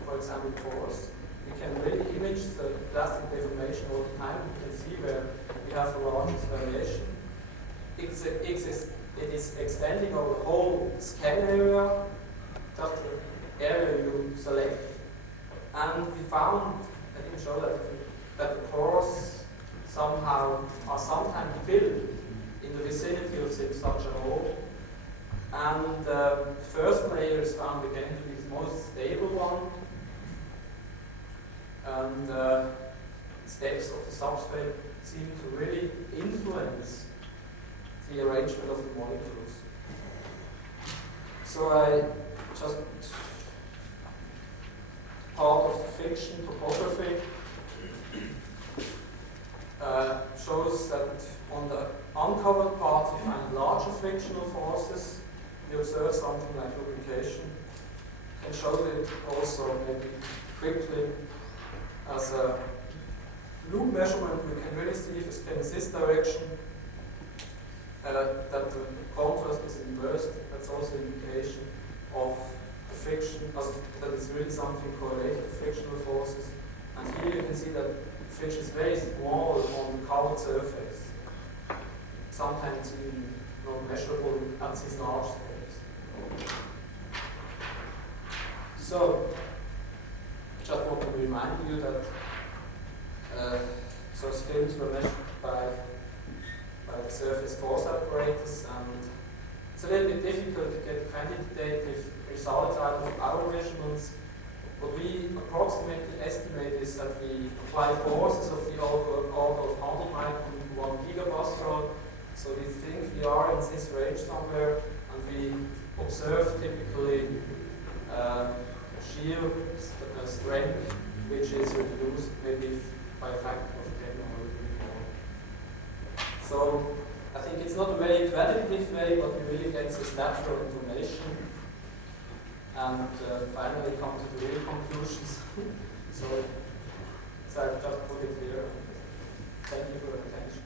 for example pores. We can really image the plastic deformation all the time. You can see where we have the largest variation. It is extending over the whole scan area, just the area you select. And we found, I didn't show that the pores somehow are sometimes filled in the vicinity of such a hole. And the first layer is found again to be the most stable one. And the steps of the substrate seem to really influence the arrangement of the molecules. So I just, part of the friction topography shows that on the uncovered part we find larger frictional forces. We observe something like lubrication. And show it also maybe quickly as a loop measurement. We can really see if it's in this direction. That the contrast is inversed. That's also an indication of the friction, that it's really something correlated to frictional forces. And here you can see that friction is very small on the covered surface. Sometimes even not measurable at this large scales. So, I just want to remind you that those films were measured by the surface force apparatus, and it's a little bit difficult to get quantitative results out of our measurements. What we approximately estimate is that we apply forces of the order of 100 micron to 1 gigapascal. So we think we are in this range somewhere, and we observe typically shear strength, which is reduced maybe by a factor of 10 or a little more. So I think it's not a very quantitative way, but we really get this natural information and finally come to the real conclusions. So I've just put it here. Thank you for your attention.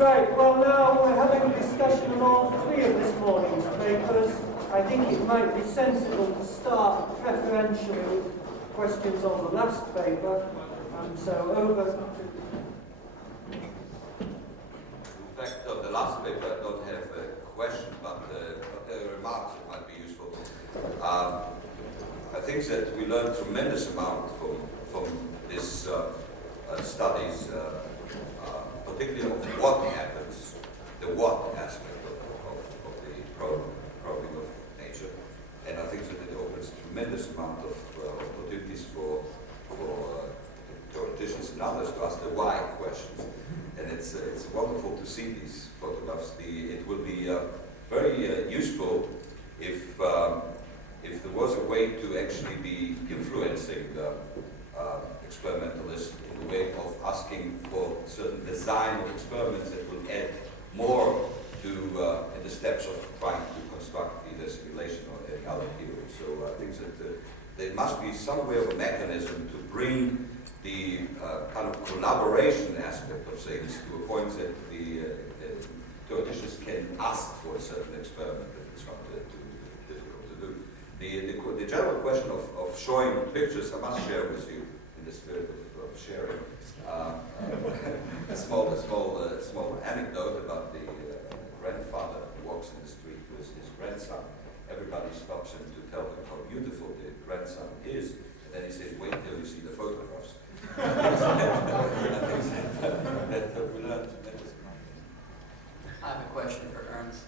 Right, well now we're having a discussion on all three of this morning's papers. I think it might be sensible to start preferentially with questions on the last paper. So over to... In fact, on the last paper I don't have a question, but the remarks that might be useful. I think that we learned a tremendous amount from this studies, particularly of what happens, the what aspect of the probing of nature. And I think that it opens a tremendous amount of opportunities for theoreticians and others to ask the why questions. And it's wonderful to see these photographs. It will be very useful if there was a way to actually be influencing experimentalists in the way of asking for certain design of experiments that will add more to in the steps of trying to construct either simulation or any other theory. So I think that there must be some way of a mechanism to bring the kind of collaboration aspect of things to a point that the theoreticians can ask for a certain experiment if it's not too difficult to do. The general question of showing pictures, I must share with you in the spirit of sharing a small anecdote about the grandfather who walks in the street with his grandson. Everybody stops him to tell him how beautiful the grandson is, and then he says, "Wait till you see the photographs." I think that we learned tremendous. I have a question for Ernst.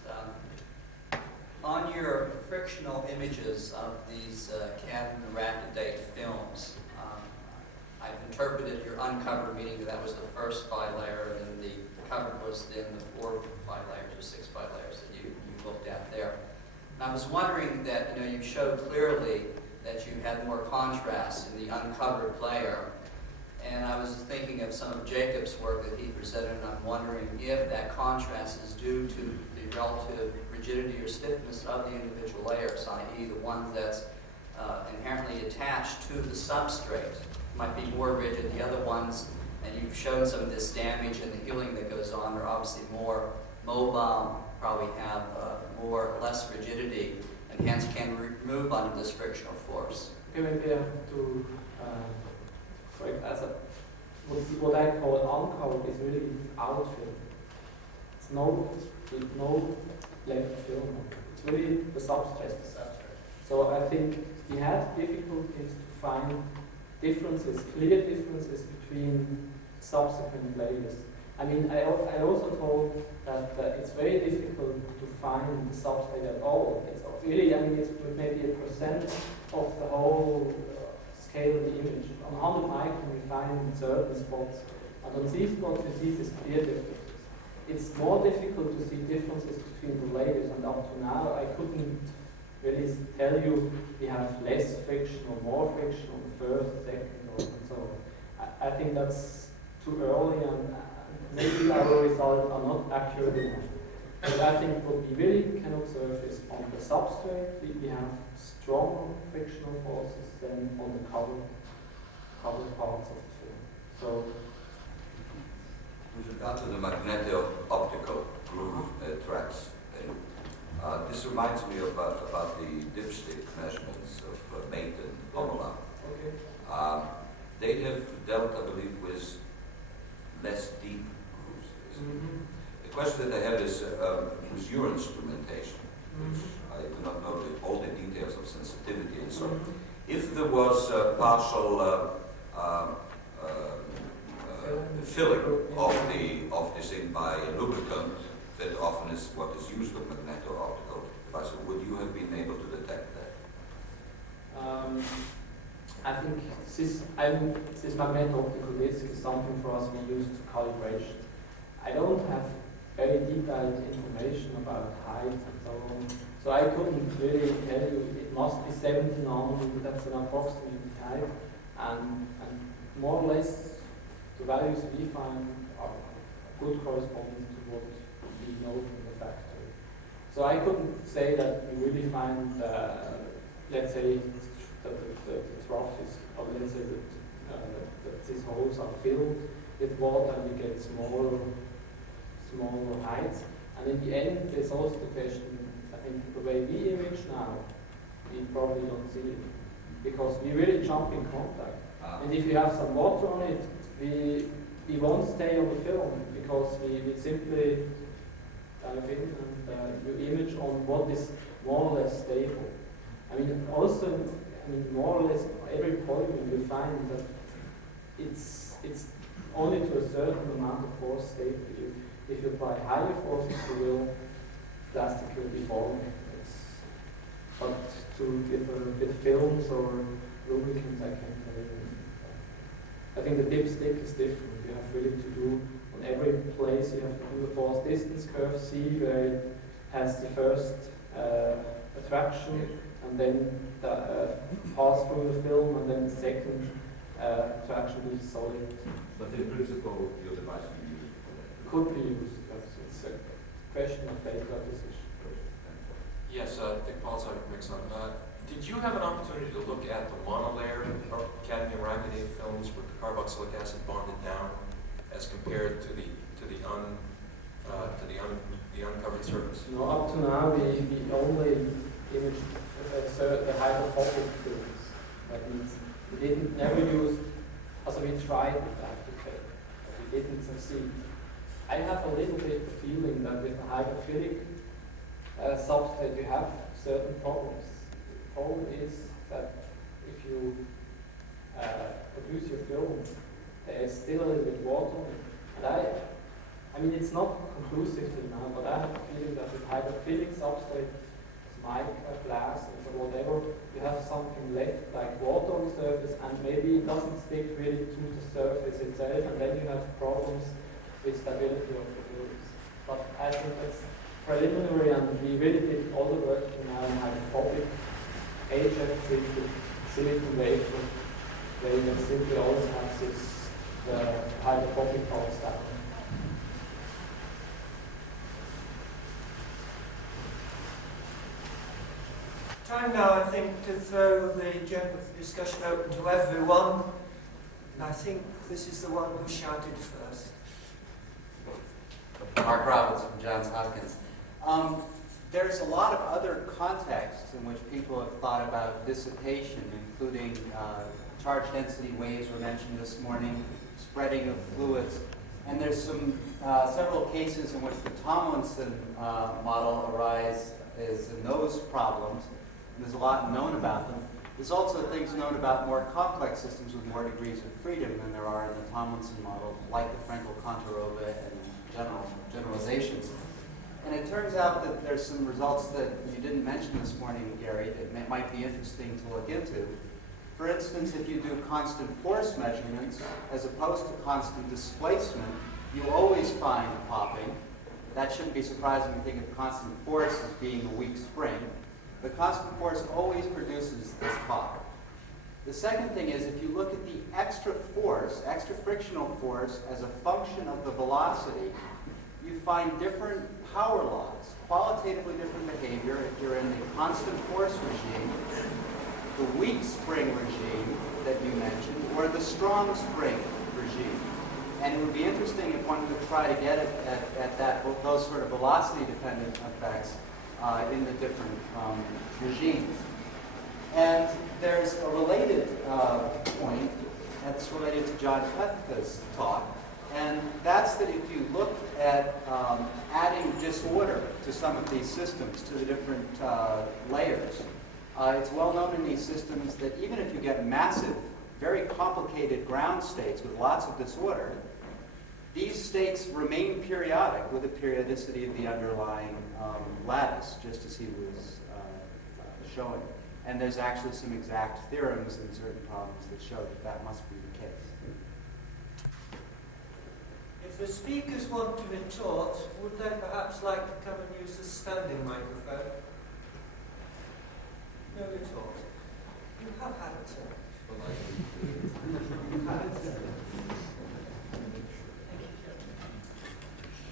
On your frictional images of these Cd-arachidate films, I've interpreted your uncovered, meaning that was the first bilayer, and the covered was in the 4 bilayers or 6 bilayers that you looked at there. And I was wondering that, you showed clearly that you had more contrast in the uncovered layer. And I was thinking of some of Jacob's work that he presented, and I'm wondering if that contrast is due to the relative rigidity or stiffness of the individual layers, i.e. the one that's inherently attached to the substrate might be more rigid. The other ones, and you've shown some of this damage and the healing that goes on, are obviously more mobile, probably have less rigidity, and hence can move under this frictional force. Okay, maybe I have to as what I call uncovered is really out film. It's no left film. It's really the substrate. So I think we had difficulties to find differences, clear differences between subsequent layers. I mean, I also told that it's very difficult to find the substrate at all. It's really, I mean, it's maybe 1% of the whole scale of the image. On 100 micron we find certain spots, and on these spots you see these clear differences. It's more difficult to see differences between the layers, and up to now I couldn't really tell you we have less friction or more friction on the first, second, and so on. I think that's too early, and maybe our results are not accurate enough. But I think what we really can observe is on the substrate we have stronger frictional forces than on the covered parts of the film. So, with regard to the magneto-optical groove tracks, this reminds me about the dipstick measurements of Mate and Pollock. okay. They have dealt, I believe, with less deep grooves. Mm-hmm. The question that I have is, with your instrumentation, which I do not know all the details of sensitivity and so on. If there was a partial filling of this thing by a lubricant, that often is what is used with magneto-optical devices, would you have been able to detect that? I think this magneto-optical disc is something for us we use to calibration. I don't have very detailed information about height and so on, so I couldn't really tell you. It must be 70 nanometer, that's an approximate height, and more or less the values we find are good corresponding to what we know from the factory. So I couldn't say that we really find, let's say, that the trough is, or let's say that these holes are filled with water and we get smaller heights. And in the end, there's also the question, I think the way we image now, we probably don't see it, because we really jump in contact. And if you have some water on it, we won't stay on the film, because we simply dive in and you image on what is more or less stable. I mean, also, more or less every polymer you find that it's only to a certain amount of force stable. If you apply higher forces, plastic will be falling. But with films or lubricants, I can't tell you. I think the dipstick is different. You have really to do, on every place, you have to do a force distance curve, see where it has the first attraction, and then pass through the film, and then the second attraction will be solid. But in principle, your device can be used for that. Could be used, but it's a question of data acquisition. Yes, Dick Polizzotti from Microscopy. Did you have an opportunity to look at the monolayer cadmium-arachidate films with the carboxylic acid bonded down, as compared to the uncovered surface? No, up to now we only imaged the hydrophobic films. That means we never used. Also, we tried with that, but we didn't succeed. I have a little bit of feeling that with the hydrophilic substrate you have certain problems. The problem is that if you produce your film, there is still a little bit water on it. And I mean, it's not conclusively now, but I have a feeling that with hydrophilic substrate, mica, glass, or whatever, you have something left like water on the surface, and maybe it doesn't stick really to the surface itself, and then you have problems with stability of the films. But I think that's preliminary, and we really did all the work in our hydrophobic HF-treated silicon wafer, where you simply always have this hydrophobic pulse down. Time now, I think, to throw the general discussion open to everyone. And I think this is the one who shouted first. Mark Robbins from Johns Hopkins. There's a lot of other contexts in which people have thought about dissipation, including charge density waves were mentioned this morning, spreading of fluids, and there's some several cases in which the Tomlinson model arises in those problems. There's a lot known about them. There's also things known about more complex systems with more degrees of freedom than there are in the Tomlinson model, like the Frenkel-Kontarova and generalizations. And it turns out that there's some results that you didn't mention this morning, Gary, that might be interesting to look into. For instance, if you do constant force measurements, as opposed to constant displacement, you always find popping. That shouldn't be surprising to think of constant force as being a weak spring. The constant force always produces this pop. The second thing is, if you look at the extra force, extra frictional force, as a function of the velocity, you find different power laws, qualitatively different behavior if you're in the constant force regime, the weak spring regime that you mentioned, or the strong spring regime. And it would be interesting if one could try to get at those sort of velocity-dependent effects in the different regimes. And there's a related point that's related to John Pethica's talk, and that's that if you look at adding disorder to some of these systems, to the different layers, it's well known in these systems that even if you get massive, very complicated ground states with lots of disorder, these states remain periodic with the periodicity of the underlying lattice, just as he was showing. And there's actually some exact theorems in certain problems that show that that must be the case. If the speakers want to retort, would they perhaps like to come and use the standing microphone? No retort. You have had a turn. You have had a turn.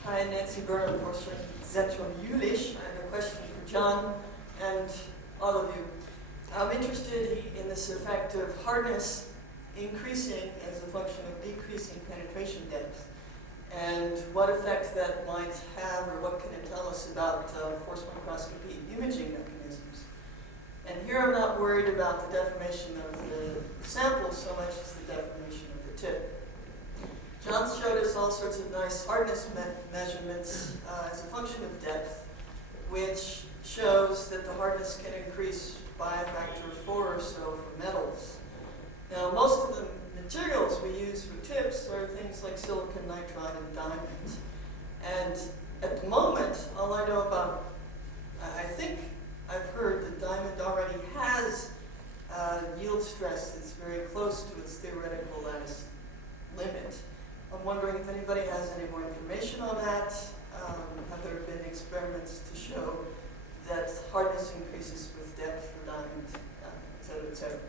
Hi, Nancy Burnham, Professor Zetron Jülich. I have a question for John and all of you. I'm interested in this effect of hardness increasing as a function of decreasing penetration depth, and what effect that might have, or what can it tell us about force microscopy imaging mechanisms. And here I'm not worried about the deformation of the sample so much as the deformation of the tip. John showed us all sorts of nice hardness measurements as a function of depth, which shows that the hardness can increase by a factor of 4 or so for metals. Now, most of the materials we use for tips are things like silicon nitride and diamond. And at the moment, all I know about, I think I've heard that diamond already has yield stress that's very close to its theoretical lattice limit. I'm wondering if anybody has any more information on that. Have there been experiments to show that hardness increases with depth for diamond, et cetera, et cetera?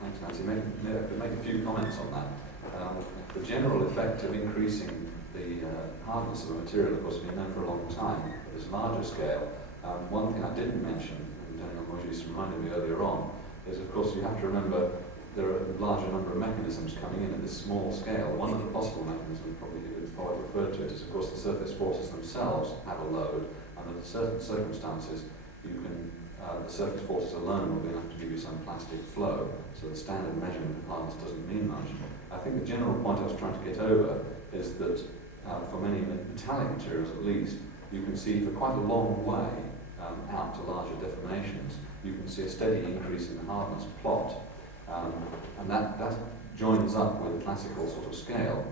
Thanks, Nancy. Make a few comments on that. The general effect of increasing the hardness of a material, of course, has been known for a long time. At this larger scale, one thing I didn't mention, and Daniel Mojis reminded me earlier on, is, of course, you have to remember there are a larger number of mechanisms coming in at this small scale. One of the possible mechanisms, probably Pollock referred to it, is, of course, the surface forces themselves have a load, and under certain circumstances, you can, the surface forces alone will be enough to give you some plastic flow, so the standard measurement of hardness doesn't mean much. I think the general point I was trying to get over is that for many metallic materials, at least, you can see for quite a long way out to larger deformations, you can see a steady increase in the hardness plot. And that joins up with the classical sort of scale.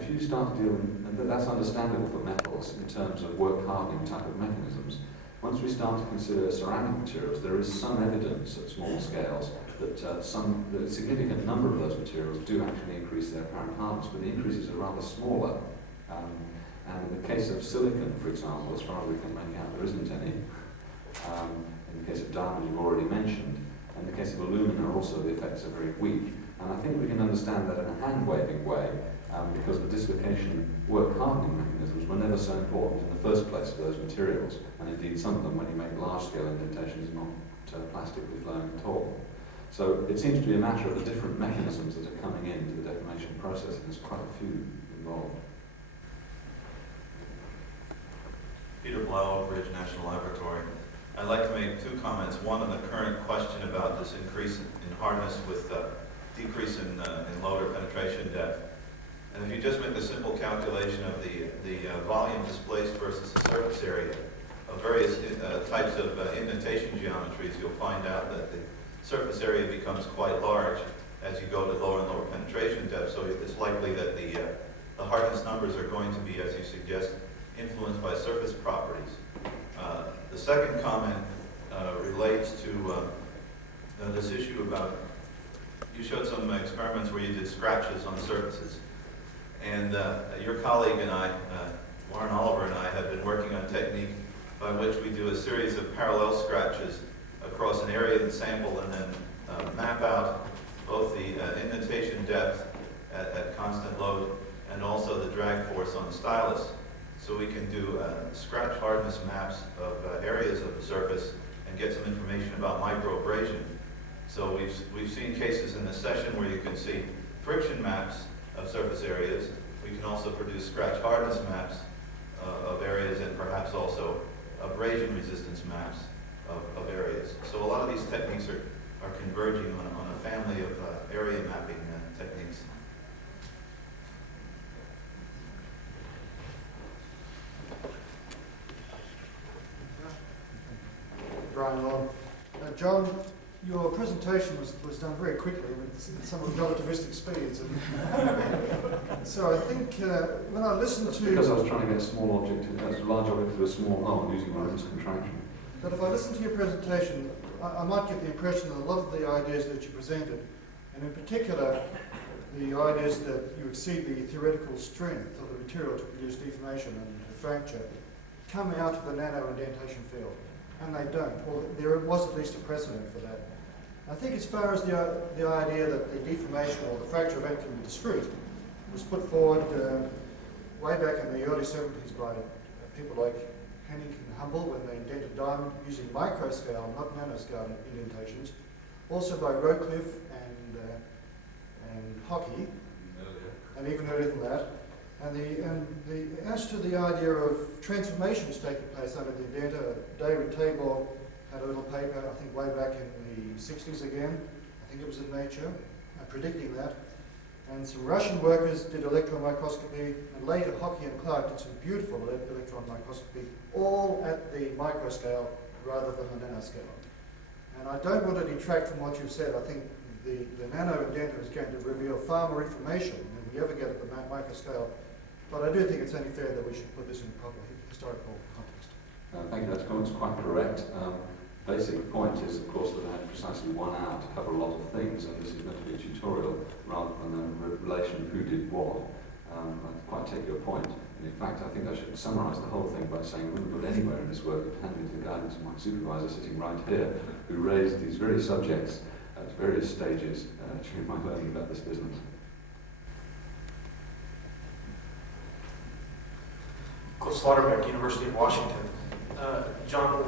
If you start dealing, and that's understandable for metals in terms of work hardening type of mechanisms, once we start to consider ceramic materials, there is some evidence at small scales that a significant number of those materials do actually increase their apparent hardness, but the increases are rather smaller. And in the case of silicon, for example, as far as we can make out, there isn't any. In the case of diamond, you've already mentioned. In the case of alumina, also the effects are very weak. And I think we can understand that in a hand-waving way, because the dislocation work hardening mechanisms were never so important in the first place for those materials, and indeed some of them, when you make large-scale indentations, are not plastically flowing at all. So it seems to be a matter of the different mechanisms that are coming into the deformation process, and there's quite a few involved. Peter Blau of Ridge National Laboratory. I'd like to make two comments. One on the current question about this increase in hardness with decrease in loader penetration depth. And if you just make the simple calculation of the volume displaced versus the surface area of various types of indentation geometries, you'll find out that the surface area becomes quite large as you go to lower and lower penetration depth. So it's likely that the hardness numbers are going to be, as you suggest, influenced by surface properties. The second comment relates to this issue about, you showed some experiments where you did scratches on surfaces. And your colleague and I, Warren Oliver and I, have been working on a technique by which we do a series of parallel scratches across an area of the sample and then map out both the indentation depth at constant load and also the drag force on the stylus. So we can do scratch hardness maps of areas of the surface and get some information about microabrasion. So we've seen cases in this session where you can see friction maps of surface areas. We can also produce scratch hardness maps of areas and perhaps also abrasion resistance maps of areas. So a lot of these techniques are converging on a family of area mapping techniques. John, your presentation was done very quickly with some relativistic speeds. And so I think when I listened to... Because I was trying to get a small object, a large object to a small hole using Robbins contraction. But if I listen to your presentation, I might get the impression that a lot of the ideas that you presented, and in particular the ideas that you exceed the theoretical strength of the material to produce deformation and fracture, come out of the nano indentation field. And they don't, or there was at least a precedent for that. I think as far as the idea that the deformation or the fracture event can be discrete was put forward way back in the early 70s by people like Hennig and Humble when they indented diamond using microscale, not nanoscale indentations. Also by Rowcliffe and Hockey, and even earlier than that. And as to the idea of transformations taking place under the indenter, David Tabor had a little paper, I think way back in the 60s again, I think it was in Nature, predicting that. And some Russian workers did electron microscopy, and later Hockey and Clark did some beautiful electron microscopy, all at the microscale rather than the nanoscale. And I don't want to detract from what you've said. I think the nano indenter is going to reveal far more information than we ever get at the microscale. But I do think it's only fair that we should put this in proper historical context. Thank you, that's quite correct. Basic point is, of course, that I had precisely 1 hour to cover a lot of things, and this is going to be a tutorial rather than a relation of who did what. I quite take your point. And in fact, I think I should summarise the whole thing by saying I wouldn't put anywhere in this work but hand me the guidance of my supervisor sitting right here, who raised these very subjects at various stages during my learning about this business. Slaughterbeck, University of Washington. John,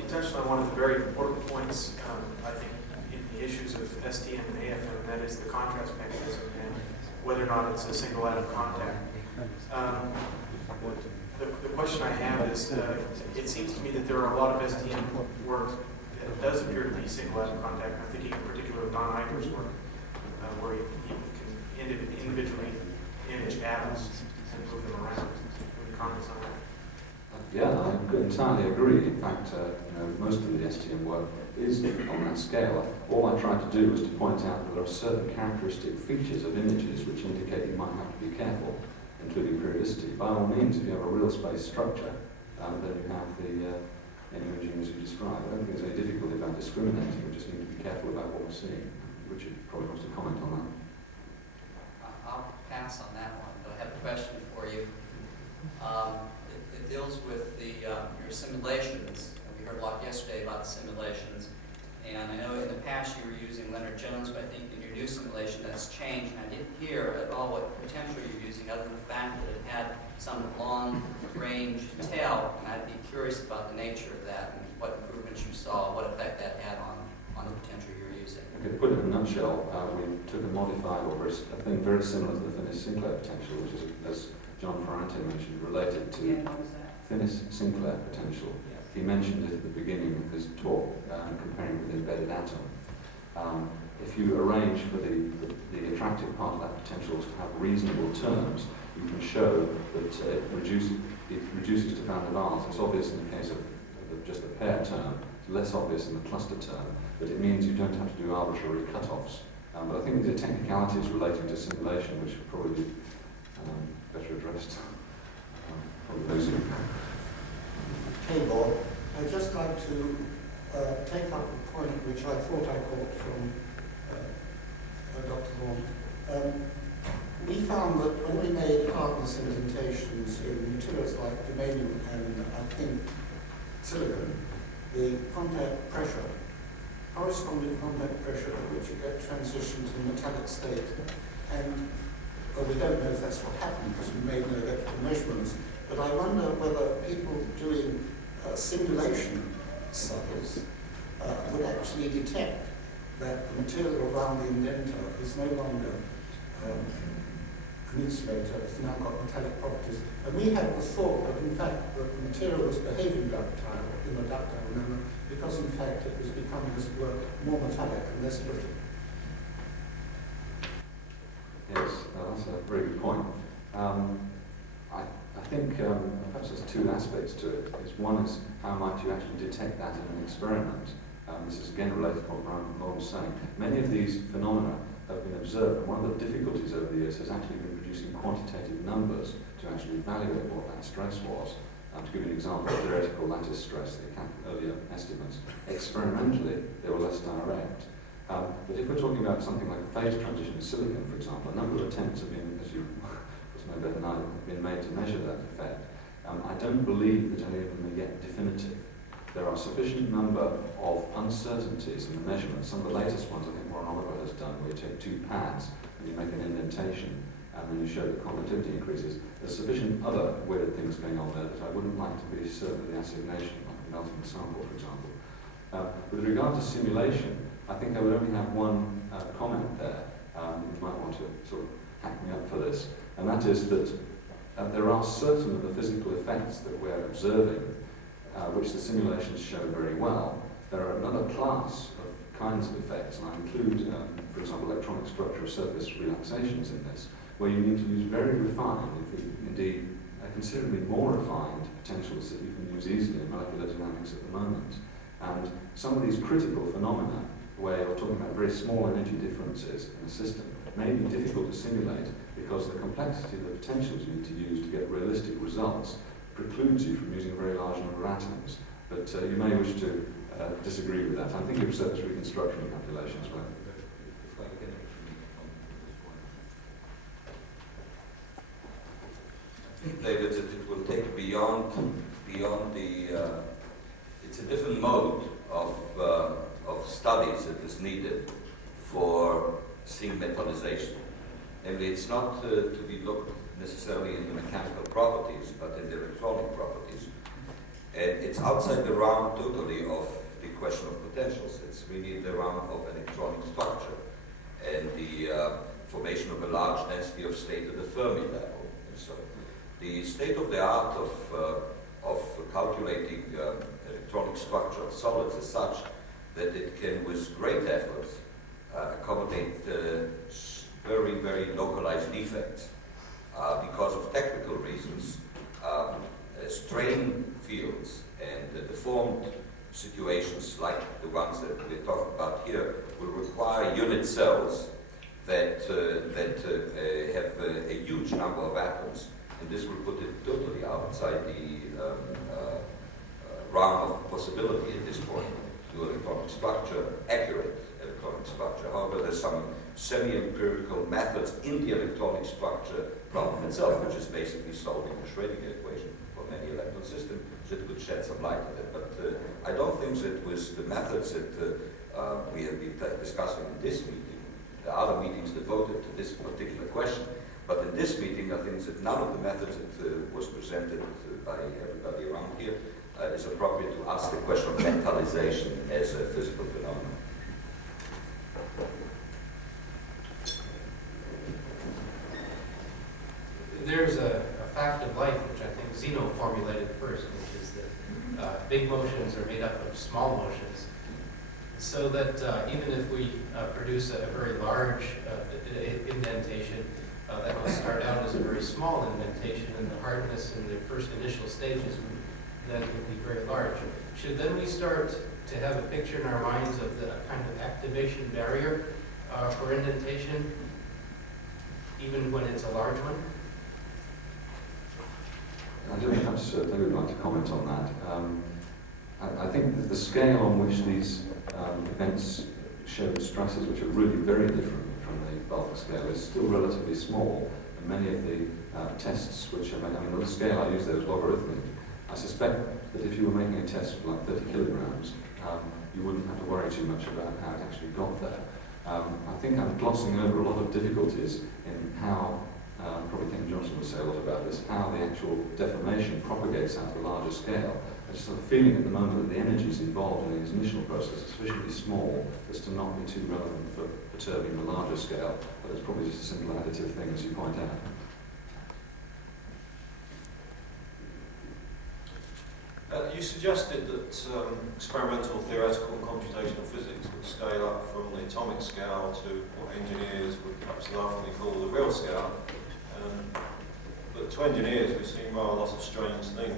you touched on one of the very important points, I think, in the issues of STM and AFM, and that is the contrast mechanism and whether or not it's a single atom contact. The question I have is, it seems to me that there are a lot of STM work that does appear to be single atom contact. I'm thinking in particular of Don Eicher's work, where he can individually image atoms and move them around. Comments on that? Yeah, I entirely agree. In fact, most of the STM work is on that scale. All I tried to do was to point out that there are certain characteristic features of images which indicate you might have to be careful, including periodicity. By all means, if you have a real space structure, then you have any imaging as you describe. I don't think there's any difficulty about discriminating. We just need to be careful about what we're seeing. Richard probably wants to comment on that. I'll pass on that one, but I have a question for you. It deals with your simulations. We heard a lot yesterday about simulations, and I know in the past you were using Leonard Jones, but I think in your new simulation that's changed, and I didn't hear at all what potential you're using other than the fact that it had some long-range tail, and I'd be curious about the nature of that and what improvements you saw, what effect that had on the potential you're using. Okay, to put it in a nutshell, we took a modified or a thing very similar to the Finnis-Sinclair potential, which is, as John Ferrante mentioned, related to Finnis-Sinclair potential. He mentioned it at the beginning of his talk, comparing with the embedded atom. If you arrange for the attractive part of that potential to have reasonable terms, you can show that it reduces to van der Waals. It's obvious in the case of just the pair term, it's less obvious in the cluster term, but it means you don't have to do arbitrary cutoffs. But I think these are technicalities relating to simulation which are probably better addressed. Tabor, I'd just like to take up a point which I thought I caught from Dr. Vaughan. We found that when we made hardness indentations in materials like germanium and I think silicon, the contact pressure, corresponding contact pressure at which you get transition to the metallic state, and well, we don't know if that's what happened because we made no electrical measurements, but I wonder whether people doing simulation studies would actually detect that the material around the indenter is no longer an insulator, it's now got metallic properties. And we had the thought that in fact the material was behaving ductile in a ductile manner because in fact it was becoming, as it were, more metallic and less brittle. Yes, that's a very good point. I think perhaps there's two aspects to it. One is how might you actually detect that in an experiment. This is again related to what Roland was saying. Many of these phenomena have been observed, and one of the difficulties over the years has actually been producing quantitative numbers to actually evaluate what that stress was. To give you an example, theoretical lattice stress, the earlier estimates, experimentally they were less direct. But if we're talking about something like a phase transition in silicon, for example, a number of attempts have been, as you know better than I, have been made to measure that effect. I don't believe that any of them are yet definitive. There are a sufficient number of uncertainties in the measurements. Some of the latest ones I think Warren Oliver has done, where you take two pads and you make an indentation and then you show that conductivity increases. There's sufficient other weird things going on there that I wouldn't like to be certain of the assignation, like the melting sample, for example. With regard to simulation, I think I would only have one comment there. You might want to sort of hack me up for this, and that is that there are certain of the physical effects that we're observing which the simulations show very well. There are another class of kinds of effects, and I include, for example, electronic structure of surface relaxations in this, where you need to use very refined, indeed considerably more refined potentials that you can use easily in molecular dynamics at the moment. And some of these critical phenomena, where you're talking about very small energy differences in a system, may be difficult to simulate because the complexity of the potentials you need to use to get realistic results precludes you from using a very large number of atoms. But you may wish to disagree with that. I'm thinking of surface reconstruction calculations. David, it will take beyond the. It's a different mode of studies that is needed for seeing metallization. Namely, it's not to be looked necessarily in the mechanical properties, but in the electronic properties. And it's outside the realm totally of the question of potentials. It's really the realm of electronic structure and the formation of a large density of state at the Fermi level. And so the state of the art of calculating electronic structure of solids is such that it can, with great effort, accommodate very, very localized defects. Because of technical reasons, strain fields and deformed situations like the ones that we're talking about here will require unit cells that have a huge number of atoms, and this will put it totally outside the realm of possibility at this point to do electronic structure, accurate electronic structure. However, there's some semi-empirical methods in the electronic structure problem itself, which is basically solving the Schrödinger equation for many electron systems, that could shed some light on it. But I don't think that with the methods that we have been discussing in this meeting, there are other meetings devoted to this particular question, but in this meeting I think that none of the methods that was presented by everybody around here is appropriate to ask the question of mentalization as a physical phenomenon. There's a fact of life which I think Zeno formulated first, which is that big motions are made up of small motions. So that even if we produce a very large indentation, that will start out as a very small indentation, and the hardness in the first initial stages then would be very large. Should then we start to have a picture in our minds of the kind of activation barrier for indentation, even when it's a large one? I don't know, perhaps David would like to comment on that. I think that the scale on which these events show stresses, which are really very different from the bulk scale, is still relatively small, and many of the tests which are made, I mean, the scale I use there is logarithmic. I suspect that if you were making a test for like 30 kilograms, you wouldn't have to worry too much about how it actually got there. I think I'm glossing over a lot of difficulties in how, probably Ken Johnson will say a lot about this, how the actual deformation propagates out to a larger scale. I just have a feeling at the moment that the energies involved in the initial process are sufficiently small as to not be too relevant for perturbing the larger scale, but it's probably just a simple additive thing, as you point out. You suggested that experimental, theoretical and computational physics would scale up from the atomic scale to what engineers would perhaps laughingly call the real scale. But to engineers, we've seen rather lots of strange things.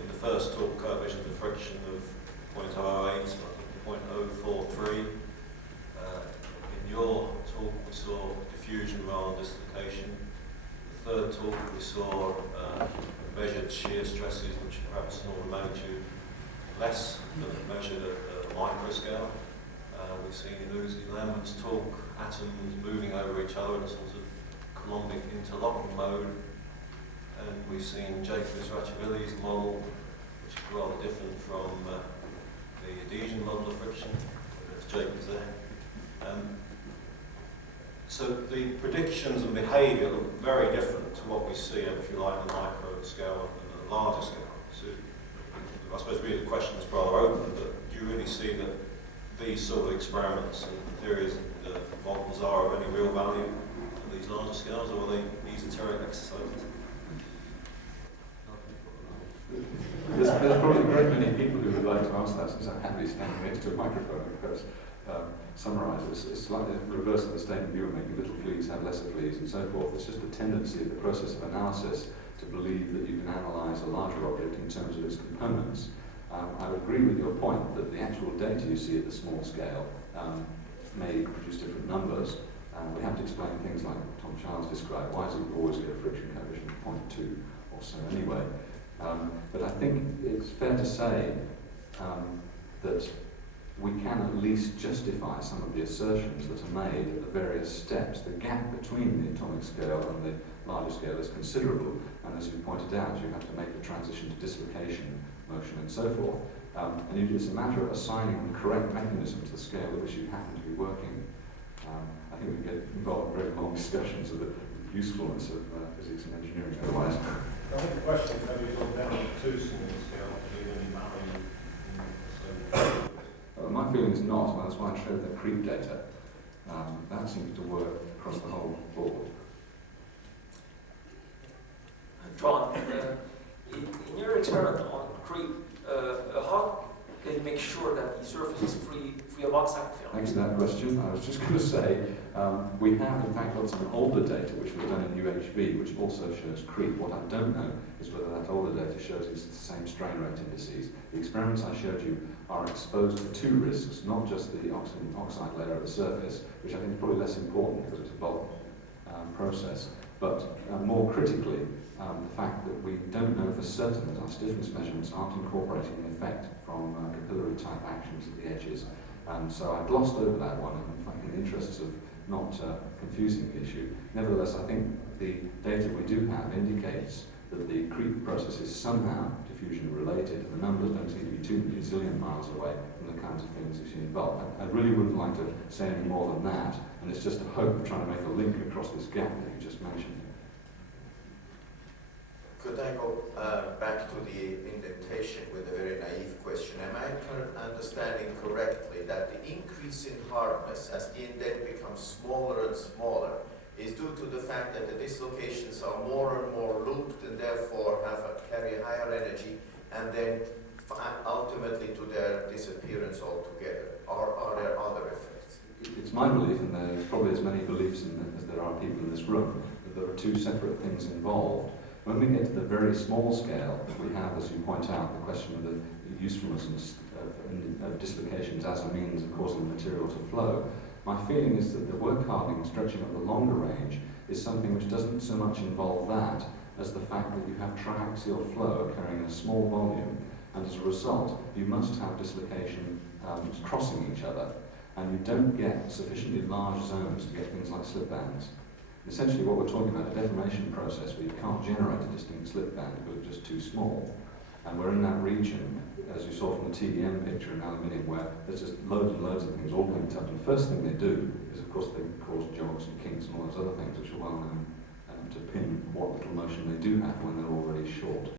In the first talk, coefficient of friction of 0.008, I think 0.043. In your talk, we saw diffusion rather than dislocation. The third talk, we saw measured shear stresses, which are perhaps an order of magnitude less than measured at a micro scale. We've seen in Uzi Landman's talk atoms moving over each other in a sort of Coulombic interlocking mode. And we've seen Jacobs-Ratchville's model, which is rather different from the adhesion model of friction. There's Jacobs there. So the predictions and behaviour look very different to what we see, if you like, on the micro scale and the larger scale. So I suppose really the question is rather open, but do you really see that these sort of experiments and theories and models are of any real value at these larger scales, or are they esoteric exercises? There's probably a great many people who would like to answer that, since I'm happily standing next to a microphone, perhaps. Summarise it. It's slightly the reverse of the statement you were making. Little fleas have lesser fleas and so forth. It's just a tendency of the process of analysis to believe that you can analyse a larger object in terms of its components. I would agree with your point that the actual data you see at the small scale may produce different numbers. We have to explain things like Tom Childs described. Why does it always get a friction coefficient of 0.2 or so anyway? But I think it's fair to say that we can at least justify some of the assertions that are made at the various steps. The gap between the atomic scale and the larger scale is considerable, and as you pointed out, you have to make the transition to dislocation, motion, and so forth. And it's a matter of assigning the correct mechanism to the scale at which you happen to be working. I think we can get involved in very long discussions of the usefulness of physics and engineering otherwise. I think the question is whether you've gone down to too small a scale to leave any value. My feeling is not, and that's why I showed the creep data. That seems to work across the whole board. John, in your experiment on creep, how can you make sure that the surface is free of oxide film? Thanks for that question. I was just going to say, we have in fact got some older data which was done in UHV, which also shows creep. What I don't know is whether that older data shows it's the same strain rate indices. The experiments I showed you are exposed to two risks, not just the oxide layer at the surface, which I think is probably less important because it's a bulk process, But more critically, the fact that we don't know for certain that our stiffness measurements aren't incorporating the effect from capillary type actions at the edges. So I glossed over that one, in fact, in the interests of not confusing the issue. Nevertheless, I think the data we do have indicates that the creep process is somehow diffusion related, and the numbers don't seem to be 2 bazillion miles away from the kinds of things we've seen in bulk. I really wouldn't like to say any more than that, and it's just a hope of trying to make a link across this gap that you just mentioned. Could I go back to the indentation with a very naive question? Am I understanding correctly that the increase in hardness as the indent becomes smaller and smaller is due to the fact that the dislocations are more and more looped and therefore carry a higher energy, and then ultimately to their disappearance altogether? Or are there other effects? It's my belief, and there's probably as many beliefs as there are people in this room, that there are two separate things involved. When we get to the very small scale, we have, as you point out, the question of the usefulness of dislocations as a means of causing the material to flow. My feeling is that the work hardening and stretching of the longer range is something which doesn't so much involve that as the fact that you have triaxial flow occurring in a small volume, and as a result, you must have dislocation crossing each other, and you don't get sufficiently large zones to get things like slip bands. Essentially what we're talking about, a deformation process where you can't generate a distinct slip band because it's just too small. And we're in that region, as you saw from the TDM picture in aluminium, where there's just loads and loads of things all linked up. And the first thing they do is, of course, they cause jogs and kinks and all those other things which are well known to pin what little motion they do have when they're already short.